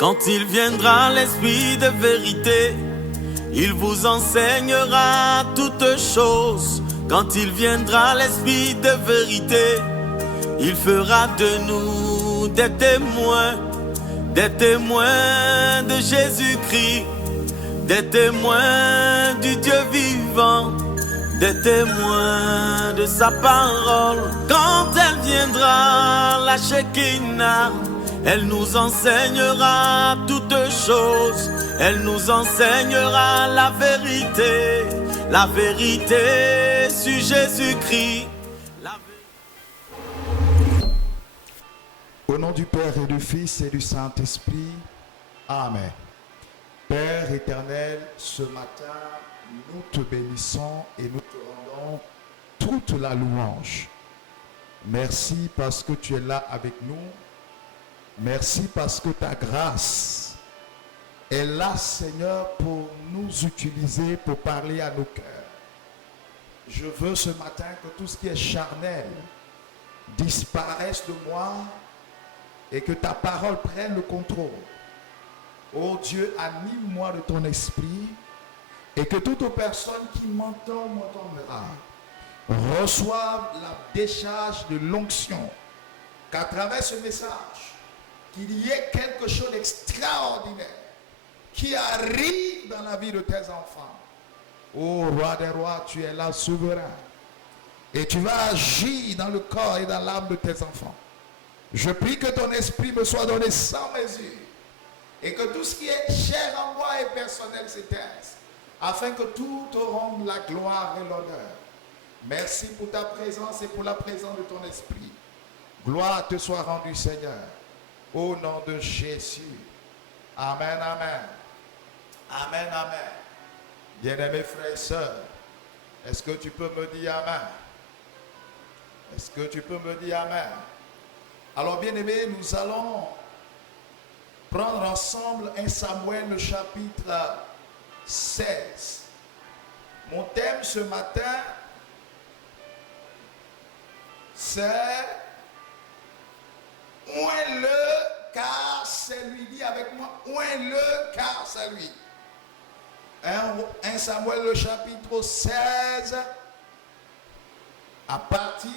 Quand il viendra l'Esprit de vérité, il vous enseignera toutes choses. Quand il viendra l'Esprit de vérité, il fera de nous des témoins de Jésus-Christ, des témoins du Dieu vivant, des témoins de sa parole. Quand elle viendra, la Shekinah, elle nous enseignera toutes choses. Elle nous enseignera la vérité sur Jésus-Christ. Au nom du Père et du Fils et du Saint-Esprit, Amen. Père éternel, ce matin, nous te bénissons et nous te rendons toute la louange. Merci parce que tu es là avec nous. Merci parce que ta grâce est là, Seigneur, pour nous utiliser, pour parler à nos cœurs. Je veux ce matin que tout ce qui est charnel disparaisse de moi et que ta parole prenne le contrôle. Oh Dieu, anime-moi de ton esprit et que toute personne qui m'entendra reçoive la décharge de l'onction, qu'à travers ce message, qu'il y ait quelque chose d'extraordinaire qui arrive dans la vie de tes enfants. Ô roi des rois, tu es là souverain et tu vas agir dans le corps et dans l'âme de tes enfants. Je prie que ton esprit me soit donné sans mesure et que tout ce qui est cher en moi et personnel s'éteigne, afin que tout te rende la gloire et l'honneur. Merci pour ta présence et pour la présence de ton esprit. Gloire te soit rendue, Seigneur. Au nom de Jésus. Amen, amen. Amen, amen. Bien-aimés frères et sœurs, est-ce que tu peux me dire amen? Est-ce que tu peux me dire amen? Alors, bien-aimés, nous allons prendre ensemble 1 Samuel, le chapitre 16. Mon thème ce matin, c'est ouin-le car c'est lui. Dis avec moi, ouin-le car c'est lui. 1 Samuel, le chapitre 16, à partir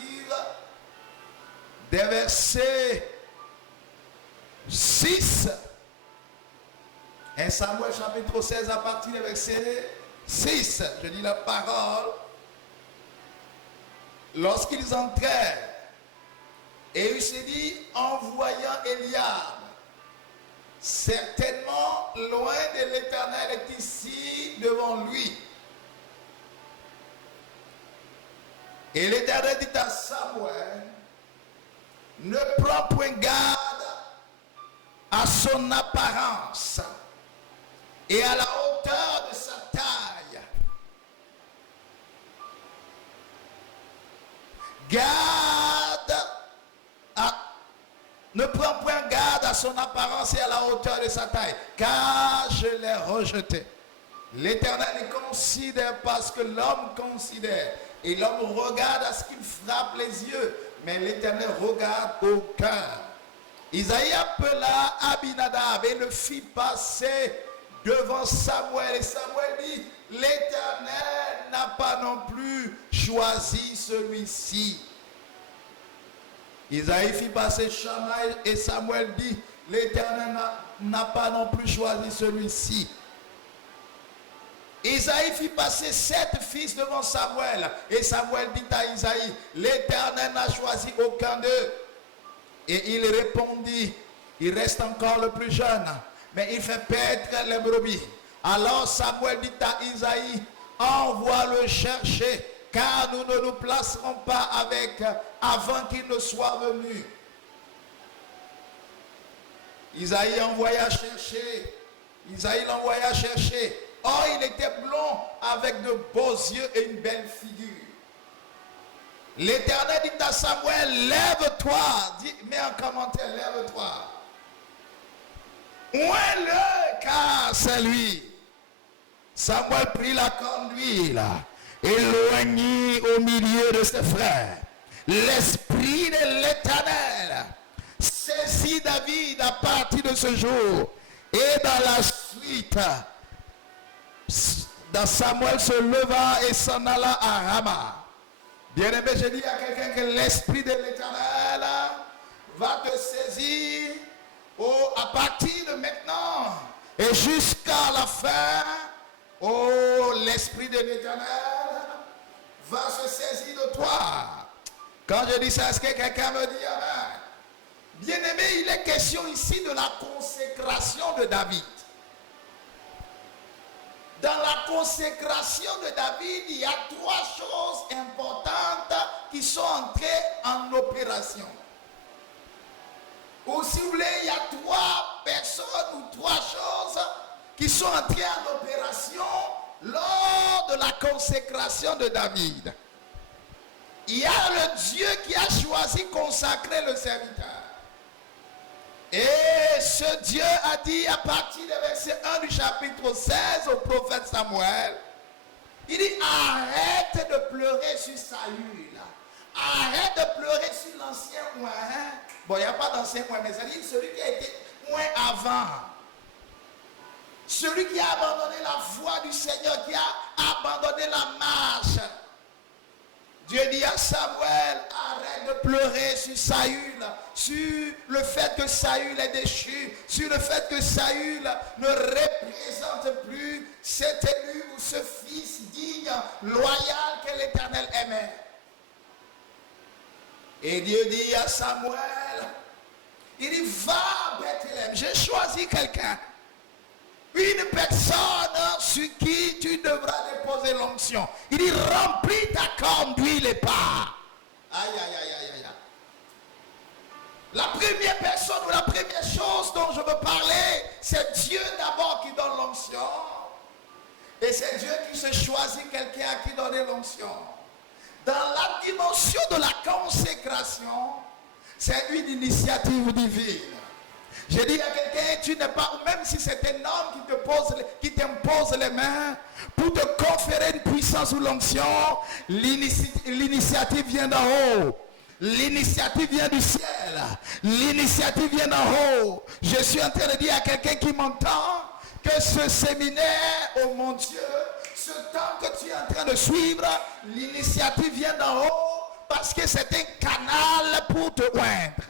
des versets 6. 1 Samuel chapitre 16 à partir des versets 6. Je lis la parole. Lorsqu'ils entrèrent, et il s'est dit, en voyant Eliab, certainement loin de l'Éternel est ici devant lui. Et l'Éternel dit à Samuel, ne prends point garde à son apparence et à la hauteur de sa taille. Ne prends point garde à son apparence et à la hauteur de sa taille, car je l'ai rejeté. L'Éternel ne considère pas ce que l'homme considère, et l'homme regarde à ce qu'il frappe les yeux, mais l'Éternel regarde au cœur. Isaïe appela Abinadab et le fit passer devant Samuel. Et Samuel dit, l'Éternel n'a pas non plus choisi celui-ci. Isaïe fit passer Shamaï et Samuel dit, l'Éternel n'a pas non plus choisi celui-ci. Isaïe fit passer 7 fils devant Samuel. Et Samuel dit à Isaïe, l'Éternel n'a choisi aucun d'eux. Et il répondit, il reste encore le plus jeune, mais il fait paître les brebis. Alors Samuel dit à Isaïe, envoie-le chercher, car nous ne nous placerons pas avec avant qu'il ne soit venu. Isaïe l'envoya chercher. Or, il était blond avec de beaux yeux et une belle figure. L'Éternel dit à Samuel, lève-toi. Mets en commentaire, lève-toi. Ouin-le, car c'est lui. Samuel prit la corne d'huile, éloigné au milieu de ses frères. L'esprit de l'Éternel saisit David à partir de ce jour. Et dans la suite, dans Samuel se leva et s'en alla à Rama. Bien-aimé, je dis à quelqu'un que l'Esprit de l'Éternel va te saisir à partir de maintenant et jusqu'à la fin. Oh, l'Esprit de l'Éternel va se saisir de toi. Quand je dis ça, est-ce que quelqu'un me dit amen? Bien-aimé, il est question ici de la consécration de David. Dans la consécration de David, il y a trois choses importantes qui sont entrées en opération. Ou si vous voulez, il y a trois personnes ou trois choses qui sont entrées en opération lors de la consécration de David. Il y a le Dieu qui a choisi consacrer le serviteur. Et ce Dieu a dit à partir du verset 1 du chapitre 16 au prophète Samuel, il dit arrête de pleurer sur Saül. Arrête de pleurer sur l'ancien oint. Bon, il n'y a pas d'ancien oint, mais ça dit celui qui a été oint avant. Celui qui a abandonné la voie du Seigneur, qui a abandonné la marche. Dieu dit à Samuel, arrête de pleurer sur Saül, sur le fait que Saül est déchu, sur le fait que Saül ne représente plus cet élu ou ce fils digne, loyal que l'Éternel aimait. Et Dieu dit à Samuel, il dit, va à Bethléem, j'ai choisi quelqu'un. Une personne sur qui tu devras déposer l'onction. Il dit, remplis ta corne d'huile et pars. Aïe, aïe, aïe, aïe, aïe. La première personne ou la première chose dont je veux parler, c'est Dieu d'abord qui donne l'onction. Et c'est Dieu qui se choisit quelqu'un à qui donner l'onction. Dans la dimension de la consécration, c'est une initiative divine. Je dis à quelqu'un, tu n'es pas, ou même si c'est un homme qui t'impose les mains pour te conférer une puissance ou l'onction, l'initiative vient d'en haut. L'initiative vient du ciel. L'initiative vient d'en haut. Je suis en train de dire à quelqu'un qui m'entend que ce séminaire, oh mon Dieu, ce temps que tu es en train de suivre, l'initiative vient d'en haut parce que c'est un canal pour te oindre.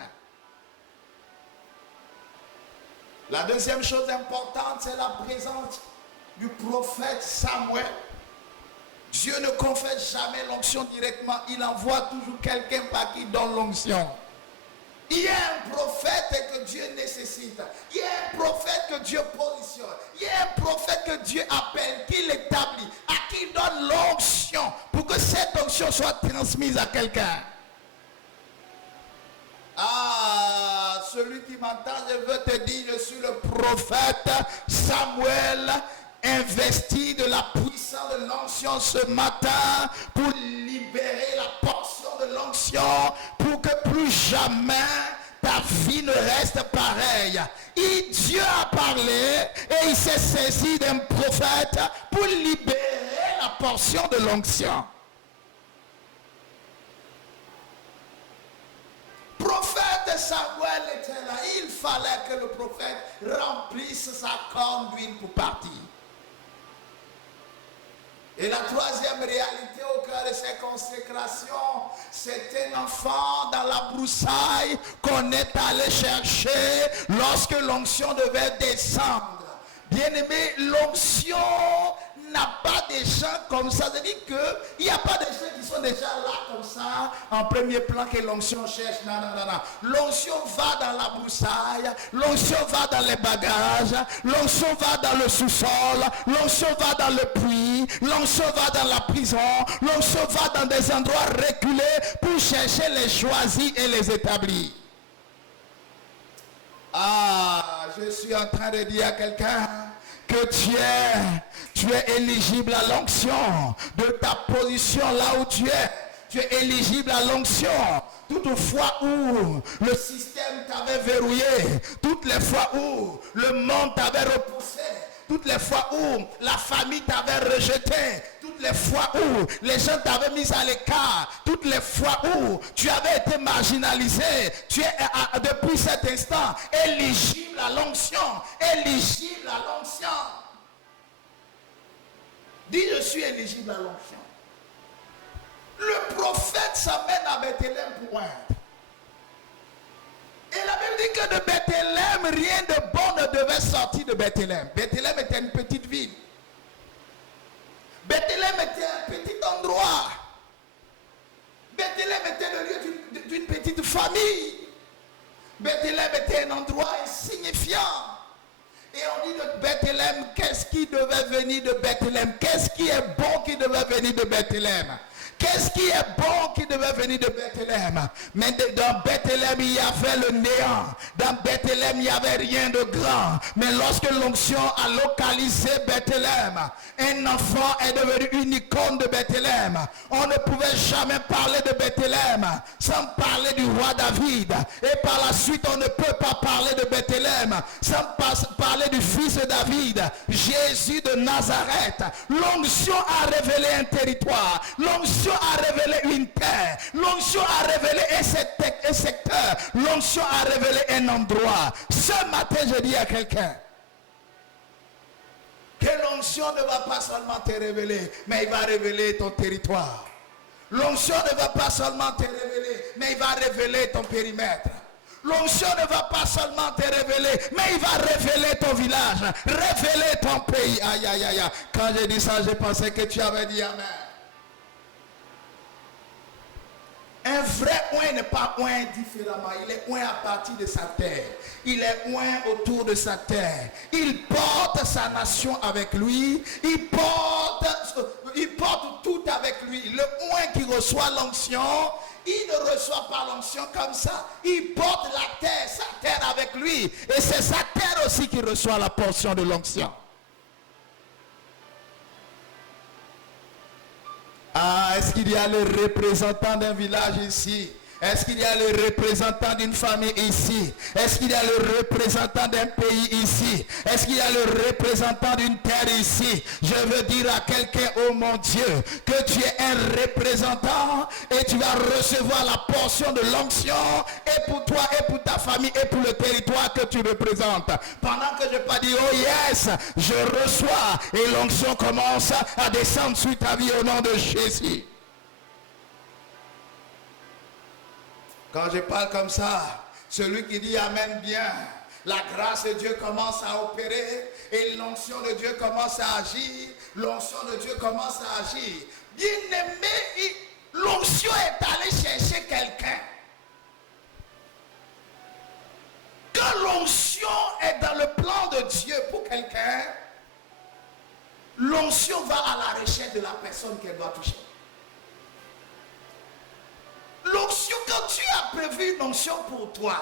La deuxième chose importante, c'est la présence du prophète Samuel. Dieu ne confère jamais l'onction directement. Il envoie toujours quelqu'un par qui donne l'onction. Il y a un prophète que Dieu nécessite. Il y a un prophète que Dieu positionne. Il y a un prophète que Dieu appelle, qu'il établit, à qui donne l'onction pour que cette onction soit transmise à quelqu'un. Ah, celui qui m'entend, je veux te dire, je suis le prophète Samuel, investi de la puissance de l'onction ce matin pour libérer la portion de l'onction pour que plus jamais ta vie ne reste pareille. Et Dieu a parlé et il s'est saisi d'un prophète pour libérer la portion de l'onction. Prophète Samuel était là. Il fallait que le prophète remplisse sa corne d'huile pour partir. Et la troisième réalité au cœur de ces consécrations, c'est un enfant dans la broussaille qu'on est allé chercher lorsque l'onction devait descendre. Bien-aimé, l'onction n'a pas des gens comme ça. C'est-à-dire qu'il n'y a pas des gens qui sont déjà là comme ça, en premier plan que l'onction cherche. Non, non, non, non. L'onction va dans la broussaille, l'onction va dans les bagages, l'onction va dans le sous-sol, l'onction va dans le puits, l'onction va dans la prison, l'onction va dans des endroits reculés pour chercher les choisis et les établir. Ah, je suis en train de dire à quelqu'un que tu es éligible à l'onction de ta position là où tu es éligible à l'onction. Toutefois où le système t'avait verrouillé, toutes les fois où le monde t'avait repoussé, toutes les fois où la famille t'avait rejeté, toutes les fois où les gens t'avaient mis à l'écart, toutes les fois où tu avais été marginalisé, tu es depuis cet instant éligible à l'onction, éligible à l'onction. Dis, je suis éligible à l'onction. Le prophète s'amène à Bethléem pour oindre. Et la Bible dit que de Bethléem, rien de bon ne devait sortir de Bethléem. Bethléem était une petite ville. Bethléem était un petit endroit. Bethléem était le lieu d'une petite famille. Bethléem était un endroit insignifiant. Et on dit de Bethléem, qu'est-ce qui devait venir de Bethléem? Qu'est-ce qui est bon qui devait venir de Bethléem? Qu'est-ce qui est bon qui devait venir de Bethléem? Mais dans Bethléem, il y avait le néant. Dans Bethléem, il n'y avait rien de grand. Mais lorsque l'onction a localisé Bethléem, un enfant est devenu une icône de Bethléem. On ne pouvait jamais parler de Bethléem sans parler du roi David. Et par la suite, on ne peut pas parler de Bethléem sans parler du fils de David, Jésus de Nazareth. L'onction a révélé un territoire. L'onction a révélé une terre. L'onction a révélé un secteur. L'onction a révélé un endroit. Ce matin, je dis à quelqu'un que l'onction ne va pas seulement te révéler, mais il va révéler ton territoire. L'onction ne va pas seulement te révéler, mais il va révéler ton périmètre. L'onction ne va pas seulement te révéler, mais il va révéler ton village, révéler ton pays. Aïe, aïe, aïe. Quand j'ai dit ça, je pensais que tu avais dit amen. Un vrai oint n'est pas oint différemment. Il est oint à partir de sa terre. Il est oint autour de sa terre. Il porte sa nation avec lui. Il porte tout avec lui. Le oint qui reçoit l'onction, il ne reçoit pas l'onction comme ça. Il porte sa terre avec lui. Et c'est sa terre aussi qui reçoit la portion de l'onction. Ah, est-ce qu'il y a le représentant d'un village ici? Est-ce qu'il y a le représentant d'une famille ici? Est-ce qu'il y a le représentant d'un pays ici? Est-ce qu'il y a le représentant d'une terre ici? Je veux dire à quelqu'un, oh mon Dieu, que tu es un représentant et tu vas recevoir la portion de l'onction et pour toi et pour ta famille et pour le territoire que tu représentes. Pendant que je pas dit, oh yes, je reçois et l'onction commence à descendre sur ta vie au nom de Jésus. Quand je parle comme ça, celui qui dit amen bien, la grâce de Dieu commence à opérer et l'onction de Dieu commence à agir. L'onction de Dieu commence à agir. Bien-aimé, l'onction est allée chercher quelqu'un. Quand l'onction est dans le plan de Dieu pour quelqu'un, l'onction va à la recherche de la personne qu'elle doit toucher. L'onction, quand tu as prévu une onction pour toi,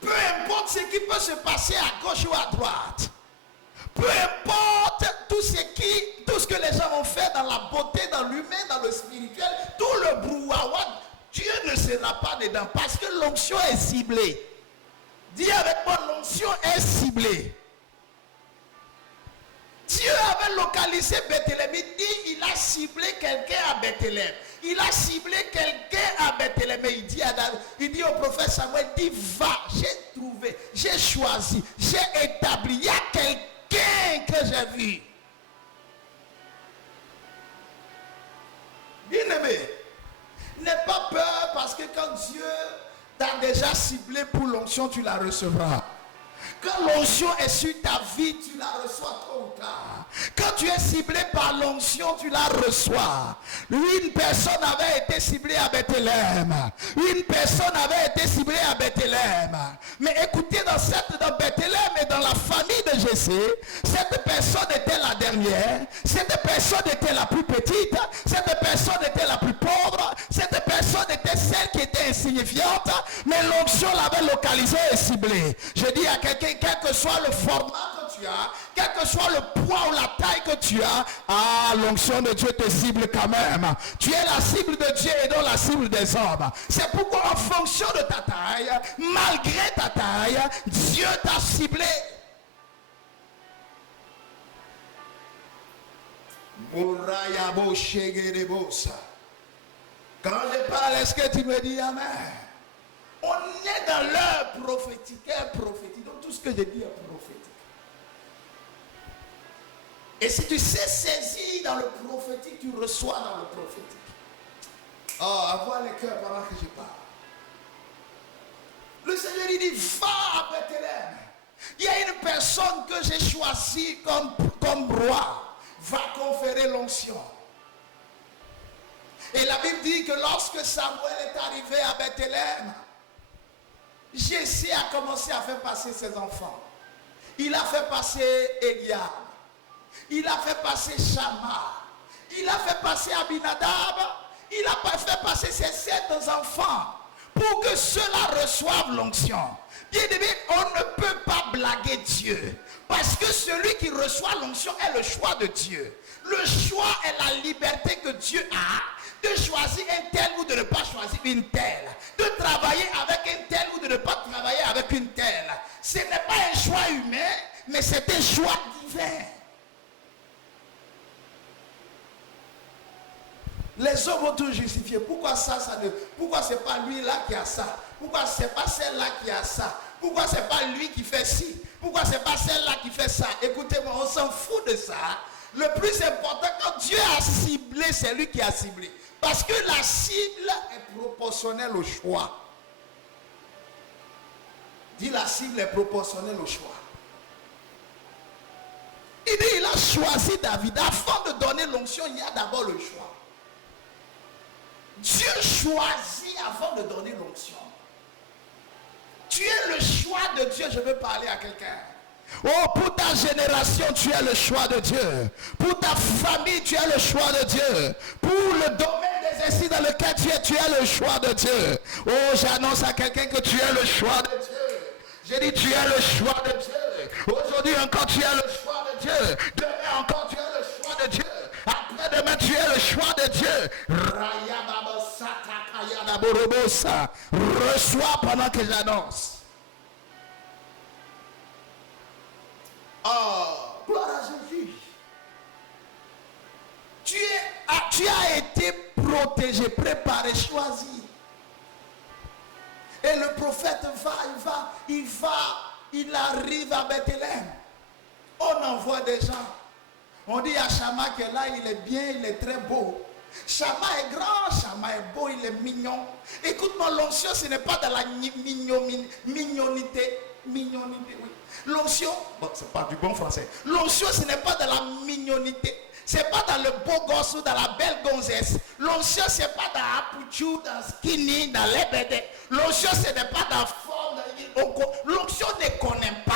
peu importe ce qui peut se passer à gauche ou à droite, peu importe tout ce que les gens ont fait dans la beauté, dans l'humain, dans le spirituel, tout le brouhaha, Dieu ne sera pas dedans parce que l'onction est ciblée. Dis avec moi, l'onction est ciblée. Dieu avait localisé Bethléem. Il a ciblé quelqu'un à Bethléem. Il a ciblé quelqu'un à Bethléem. Et il dit au prophète Samuel, dit va, j'ai trouvé, j'ai choisi, j'ai établi. Il y a quelqu'un que j'ai vu. Bien-aimé, n'aie pas peur parce que quand Dieu t'a déjà ciblé pour l'onction, tu la recevras. Quand l'onction est sur ta vie, tu la reçois tôt ou tard. Quand tu es ciblé par l'onction, tu la reçois. Une personne avait été ciblée à Bethléem. Une personne avait été ciblée à Bethléem. Mais écoutez, dans Bethléem et dans la famille de Jessé, cette personne était la dernière. Cette personne était la plus petite. Cette personne était la plus pauvre. Cette personne était celle qui était insignifiante. Mais l'onction l'avait localisée et ciblée. Je dis à quelqu'un, quel que soit le format que tu as, quel que soit le poids ou la taille que tu as, l'onction de Dieu te cible quand même. Tu es la cible de Dieu et non la cible des hommes. C'est pourquoi en fonction de ta taille, malgré ta taille, Dieu t'a ciblé. Quand je parle, est-ce que tu me dis amen? On est dans l'heure prophétique, donc tout ce que je dis est prophétique. Et si tu sais saisir dans le prophétique, tu reçois dans le prophétique. Oh, avoir le cœur pendant que je parle. Le Seigneur il dit, va à Bethléem. Il y a une personne que j'ai choisie comme roi, va conférer l'onction. Et la Bible dit que lorsque Samuel est arrivé à Bethléem, Jessé a commencé à faire passer ses enfants. Il a fait passer Eliab. Il a fait passer Shammah. Il a fait passer Abinadab. Il a fait passer ses 7 enfants pour que ceux-là reçoivent l'onction. Bien aimé, on ne peut pas blaguer Dieu. Parce que celui qui reçoit l'onction est le choix de Dieu. Le choix est la liberté que Dieu a de choisir un tel ou de ne pas choisir une telle. De travailler avec un tel ou de ne pas travailler avec une telle. Ce n'est pas un choix humain, mais c'est un choix divin. Les hommes vont tout justifier. Pourquoi pourquoi c'est pas lui là qui a ça? Pourquoi c'est pas celle-là qui a ça? Pourquoi c'est pas lui qui fait ci? Pourquoi c'est pas celle-là qui fait ça? Écoutez-moi, on s'en fout de ça. Le plus important, quand Dieu a ciblé, c'est lui qui a ciblé. Parce que la cible est proportionnelle au choix. Dis, la cible est proportionnelle au choix. Il dit, il a choisi David. Avant de donner l'onction, il y a d'abord le choix. Dieu choisit avant de donner l'onction. Tu es le choix de Dieu. Je veux parler à quelqu'un. Oh, pour ta génération, tu es le choix de Dieu. Pour ta famille, tu es le choix de Dieu. Pour le domaine d'exercice dans lequel tu es le choix de Dieu. Oh, j'annonce à quelqu'un que tu es le choix de Dieu. J'ai dit, tu es le choix de Dieu. Aujourd'hui encore, tu es le choix de Dieu. Demain encore, tu es le choix de Dieu. Après-demain, tu es le choix de Dieu. Reçois pendant que j'annonce. Oh, gloire à Jésus. Tu as été protégé, préparé, choisi. Et le prophète il arrive à Bethléem. On envoie des gens. On dit à Shammah que là, il est bien, il est très beau. Shammah est grand, Shammah est beau, il est mignon. Écoute-moi, l'onction, ce n'est pas de la mignonité. Mignonité, oui. L'onction, bon, c'est pas du bon français. L'onction, ce n'est pas de la mignonité. C'est pas dans le beau gosse ou dans la belle gonzesse. L'onction, c'est pas dans Apuchou, dans Skinny, dans les BD. L'onction, ce n'est pas dans forme. L'onction ne connaît pas.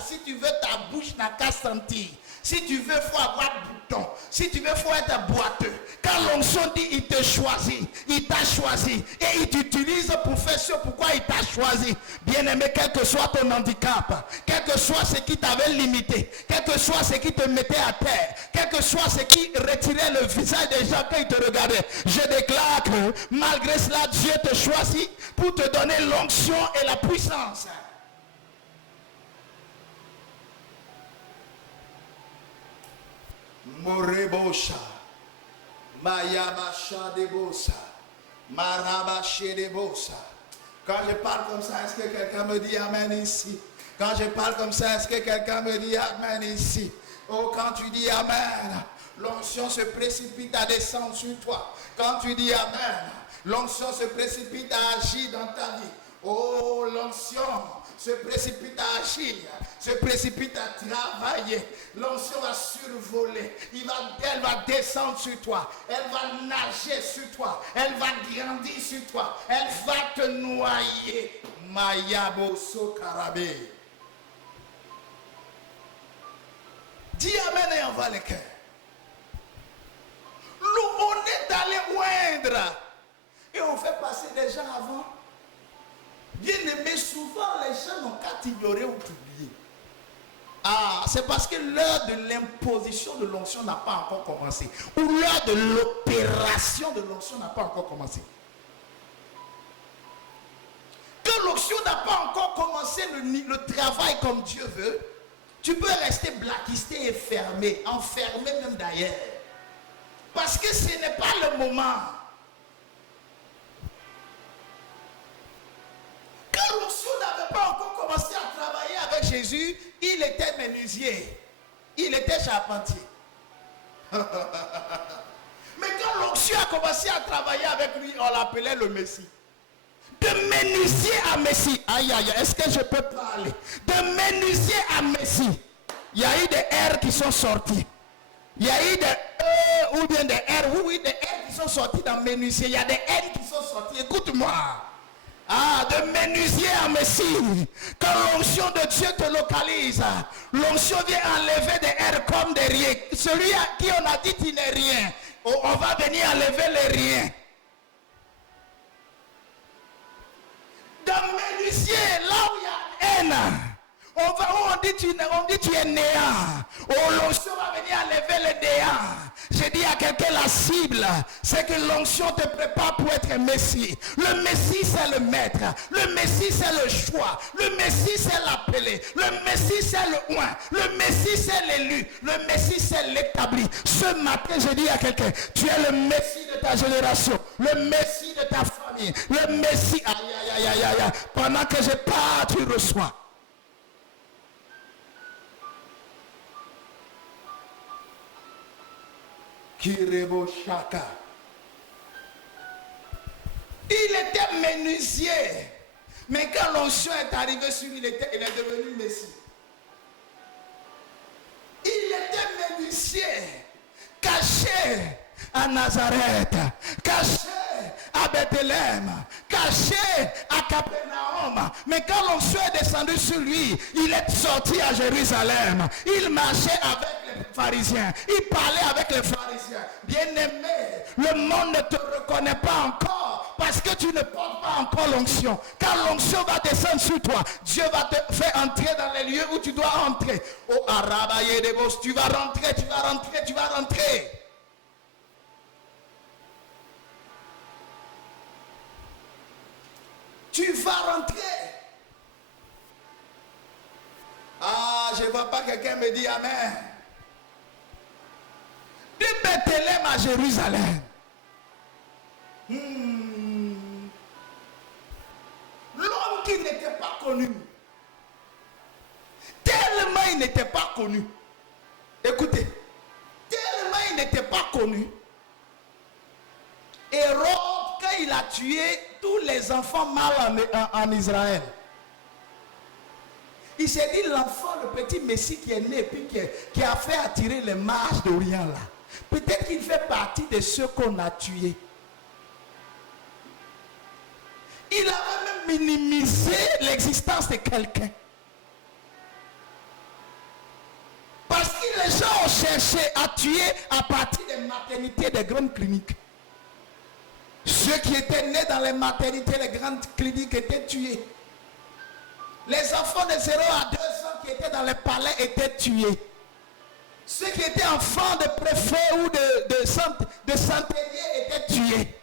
Si tu veux ta bouche n'a qu'à sentir. Si tu veux, il faut avoir bouton. Si tu veux, il faut être boiteux. Quand l'onction dit, il te choisit. Il t'a choisi. Et il t'utilise pour faire ce pourquoi il t'a choisi. Bien-aimé, quel que soit ton handicap, quel que soit ce qui t'avait limité, quel que soit ce qui te mettait à terre, quel que soit ce qui retirait le visage des gens quand ils te regardaient, je déclare que malgré cela, Dieu te choisit pour te donner l'onction et la puissance. Morebosha, Mayabasha de Bosa, Marabaché de Bosa. Quand je parle comme ça, est-ce que quelqu'un me dit amen ici? Quand je parle comme ça, est-ce que quelqu'un me dit amen ici? Oh, quand tu dis amen, l'onction se précipite à descendre sur toi. Quand tu dis amen, l'onction se précipite à agir dans ta vie. Oh, l'onction se précipite à agir, se précipite à travailler. L'onction va survoler. Elle va descendre sur toi. Elle va nager sur toi. Elle va grandir sur toi. Elle va te noyer. Mayabo Sokarabé. Dis amen et envoie le cœur. On est allé oindre. Et on fait passer des gens avant. Bien aimé, souvent les gens n'ont qu'à t'ignorer ou t'oublier. Ah, c'est parce que l'heure de l'imposition de l'onction n'a pas encore commencé. Ou l'heure de l'opération de l'onction n'a pas encore commencé. Quand l'onction n'a pas encore commencé le travail comme Dieu veut, Tu peux rester blackisté et fermé, enfermé même d'ailleurs. Parce que ce n'est pas le moment. Quand l'onction n'avait pas encore commencé à travailler avec Jésus, il était menuisier. Il était charpentier. Mais quand l'onction a commencé à travailler avec lui, on l'appelait le Messie. De menuisier à Messie. Aïe, aïe, est-ce que je peux parler? De menuisier à Messie. Il y a eu des R qui sont sortis. Il y a eu des E ou bien des R. Oui, des R qui sont sortis dans menuisier. Il y a des N qui sont sortis. Écoute-moi. Ah, de menuisier à Messie. Quand l'onction de Dieu te localise, l'onction vient enlever des R comme des riens. Celui à qui on a dit qu'il n'est rien, on va venir enlever les riens. Dans menuisier, là où il y a haine, on dit tu es néant. Oh, l'onction va venir enlever le néant. J'ai dit à quelqu'un la cible, c'est que l'onction te prépare pour être Messie. Le Messie c'est le maître. Le Messie c'est le choix. Le Messie c'est l'appelé. Le Messie c'est le oint. Le Messie c'est l'élu. Le Messie c'est l'établi. Ce matin je dis à quelqu'un, tu es le Messie de ta génération. Le Messie de ta famille. Le Messie. Aïe, aïe, aïe, aïe, aïe. Pendant que je pars, tu reçois. Kirebo Shaka. Il était menuisier. Mais quand l'onction est arrivée sur lui, il est devenu Messie. Il était menuisier. Caché à Nazareth. Caché à Bethléem. Caché à Capernaum. Mais quand l'onction est descendue sur lui, il est sorti à Jérusalem. Il marchait avec les pharisiens. Il parlait avec les pharisiens. Bien-aimé, le monde ne te reconnaît pas encore parce que tu ne portes pas encore l'onction. Quand l'onction va descendre sur toi, Dieu va te faire entrer dans les lieux où tu dois entrer. Oh, Arabaye de Bos, tu vas rentrer, tu vas rentrer, tu vas rentrer. Tu vas rentrer. Ah, je ne vois pas quelqu'un me dire Amen. De Bethléem à Jérusalem. L'homme qui n'était pas connu. Tellement il n'était pas connu. Écoutez. Tellement il n'était pas connu. Hérode, quand il a tué tous les enfants mâles en Israël, il s'est dit l'enfant, le petit Messie qui est né, puis qui a fait attirer les mages d'Orient là. Peut-être qu'il fait partie de ceux qu'on a tués. Il a même minimisé l'existence de quelqu'un. Parce que les gens ont cherché à tuer à partir des maternités, des grandes cliniques. Ceux qui étaient nés dans les maternités, les grandes cliniques étaient tués. Les enfants de 0 à 2 ans qui étaient dans les palais étaient tués. Ceux qui étaient enfants de préfets ou de centeniers étaient tués.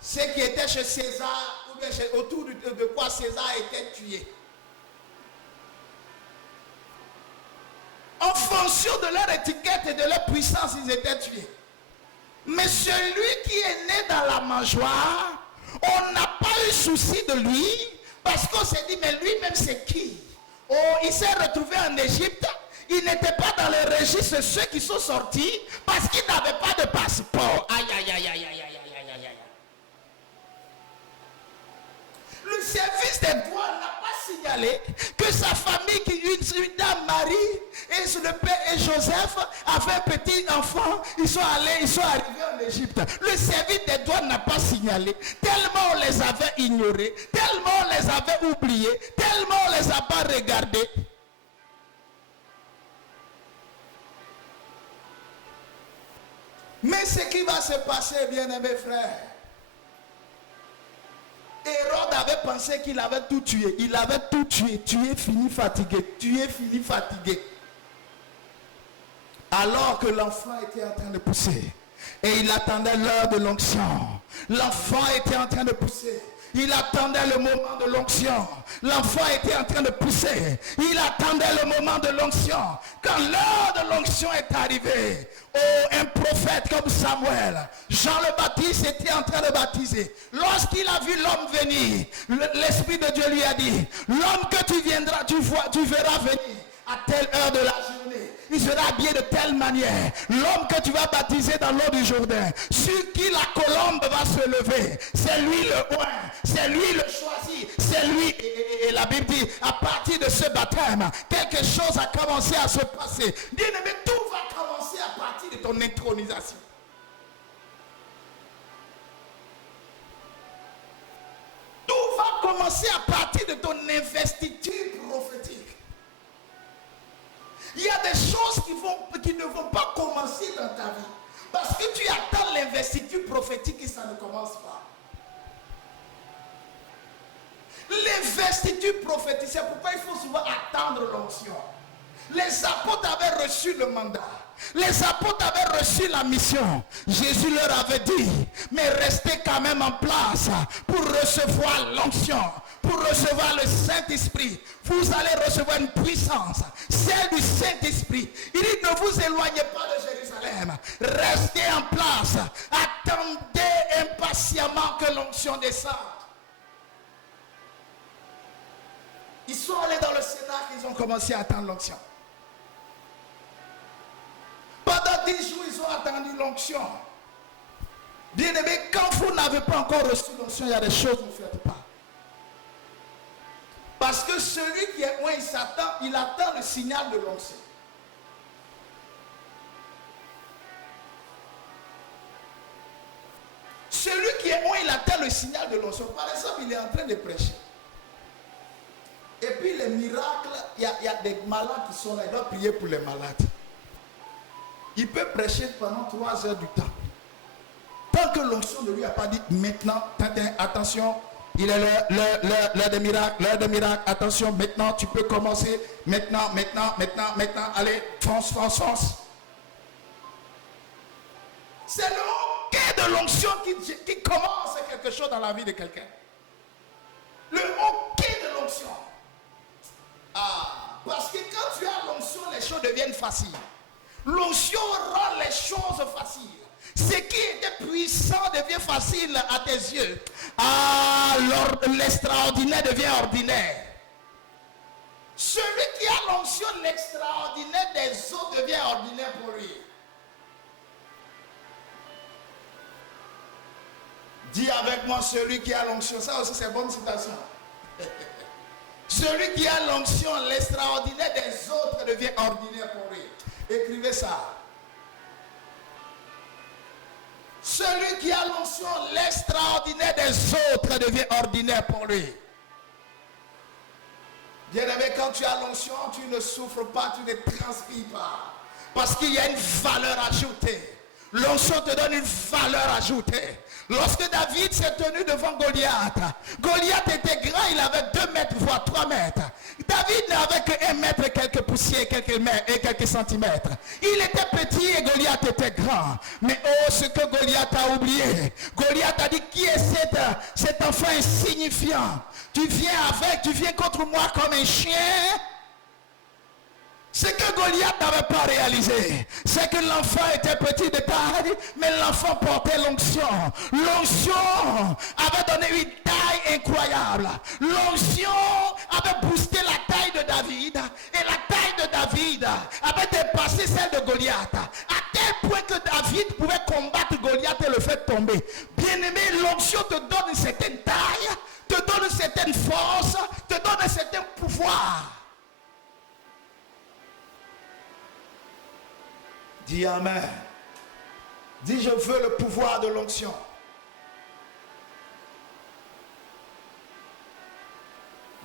Ceux qui étaient chez César ou bien autour de quoi César était tué. En fonction de leur étiquette et de leur puissance, ils étaient tués. Mais celui qui est né dans la mangeoire, on n'a pas eu souci de lui parce qu'on s'est dit, mais lui-même c'est qui? Oh, il s'est retrouvé en Égypte. Il n'était pas dans le registre de ceux qui sont sortis parce qu'il n'avait pas de passeport. Aïe, aïe, aïe, aïe, aïe, aïe, aïe, aïe, aïe. Le service des douanes n'a pas signalé que sa famille, une dame Marie et le père et Joseph avaient un petit enfant. Ils sont arrivés en Égypte. Le service des douanes n'a pas signalé. Tellement on les avait ignorés, tellement on les avait oubliés, tellement on les a pas regardés. Mais ce qui va se passer, bien-aimés frères, Hérode avait pensé qu'il avait tout tué. Il avait tout tué. Tué, fini, fatigué. Tué, fini, fatigué. Alors que l'enfant était en train de pousser. Et il attendait l'heure de l'onction. L'enfant était en train de pousser. Il attendait le moment de l'onction. L'enfant était en train de pousser. Il attendait le moment de l'onction. Quand l'heure de l'onction est arrivée, oh, un prophète comme Samuel, Jean le Baptiste était en train de baptiser. Lorsqu'il a vu l'homme venir, l'Esprit de Dieu lui a dit, l'homme que tu viendras, tu verras venir à telle heure de la journée. Il sera habillé de telle manière. L'homme que tu vas baptiser dans l'eau du Jourdain, sur qui la colombe va se lever, c'est lui le oint, c'est lui le choisi, c'est lui. Et la Bible dit, à partir de ce baptême, quelque chose a commencé à se passer. Bien-aimé, tout va commencer à partir de ton intronisation. Tout va commencer à partir de ton investiture prophétique. Il y a des choses qui ne vont pas commencer dans ta vie. Parce que tu attends l'investiture prophétique et ça ne commence pas. L'investiture prophétique, c'est pourquoi il faut souvent attendre l'onction. Les apôtres avaient reçu le mandat. Les apôtres avaient reçu la mission. Jésus leur avait dit, mais restez quand même en place pour recevoir l'onction, pour recevoir le Saint-Esprit. Vous allez recevoir une puissance, celle du Saint-Esprit. Il dit, ne vous éloignez pas de Jérusalem. Restez en place. Attendez impatiemment que l'onction descende. Ils sont allés dans le Sénat, ils ont commencé à attendre l'onction. Pendant 10 jours, ils ont attendu l'onction. Bien aimé, quand vous n'avez pas encore reçu l'onction, il y a des choses que vous ne faites pas. Parce que celui qui est loin, il attend le signal de l'onction. Celui qui est loin, il attend le signal de l'onction. Par exemple, il est en train de prêcher. Et puis les miracles, il y a des malades qui sont là, il doit prier pour les malades. Il peut prêcher pendant 3 heures du temps. Tant que l'onction ne lui a pas dit, maintenant, attention, il est l'heure des miracles, attention, maintenant tu peux commencer, maintenant, allez, fonce. C'est le hoquet de l'onction qui commence quelque chose dans la vie de quelqu'un. Le hoquet de l'onction. Ah, parce que quand tu as l'onction, les choses deviennent faciles. L'onction rend les choses faciles. Ce qui était puissant devient facile à tes yeux. Alors l'extraordinaire devient ordinaire. Celui qui a l'onction, l'extraordinaire des autres devient ordinaire pour lui. Dis avec moi, celui qui a l'onction. Ça aussi c'est une bonne citation. Celui qui a l'onction, l'extraordinaire des autres devient ordinaire pour lui. Écrivez ça. Celui qui a l'onction, l'extraordinaire des autres devient ordinaire pour lui. Bien-aimé, quand tu as l'onction, tu ne souffres pas, tu ne transpires pas. Parce qu'il y a une valeur ajoutée. L'onction te donne une valeur ajoutée. Lorsque David s'est tenu devant Goliath, Goliath était grand, il avait 2 mètres, voire 3 mètres. David n'avait que 1 mètre, quelques poussières et quelques centimètres. Il était petit et Goliath était grand. Mais oh, ce que Goliath a oublié. Goliath a dit, qui est cet enfant insignifiant? Tu viens contre moi comme un chien? Ce que Goliath n'avait pas réalisé, c'est que l'enfant était petit de taille, mais l'enfant portait l'onction. L'onction avait donné une taille incroyable. L'onction avait boosté la taille de David, et la taille de David avait dépassé celle de Goliath, à tel point que David pouvait combattre Goliath et le faire tomber. Bien-aimé, l'onction te donne une certaine taille, te donne une certaine force, te donne un certain pouvoir. Dis Amen. Dis, je veux le pouvoir de l'onction.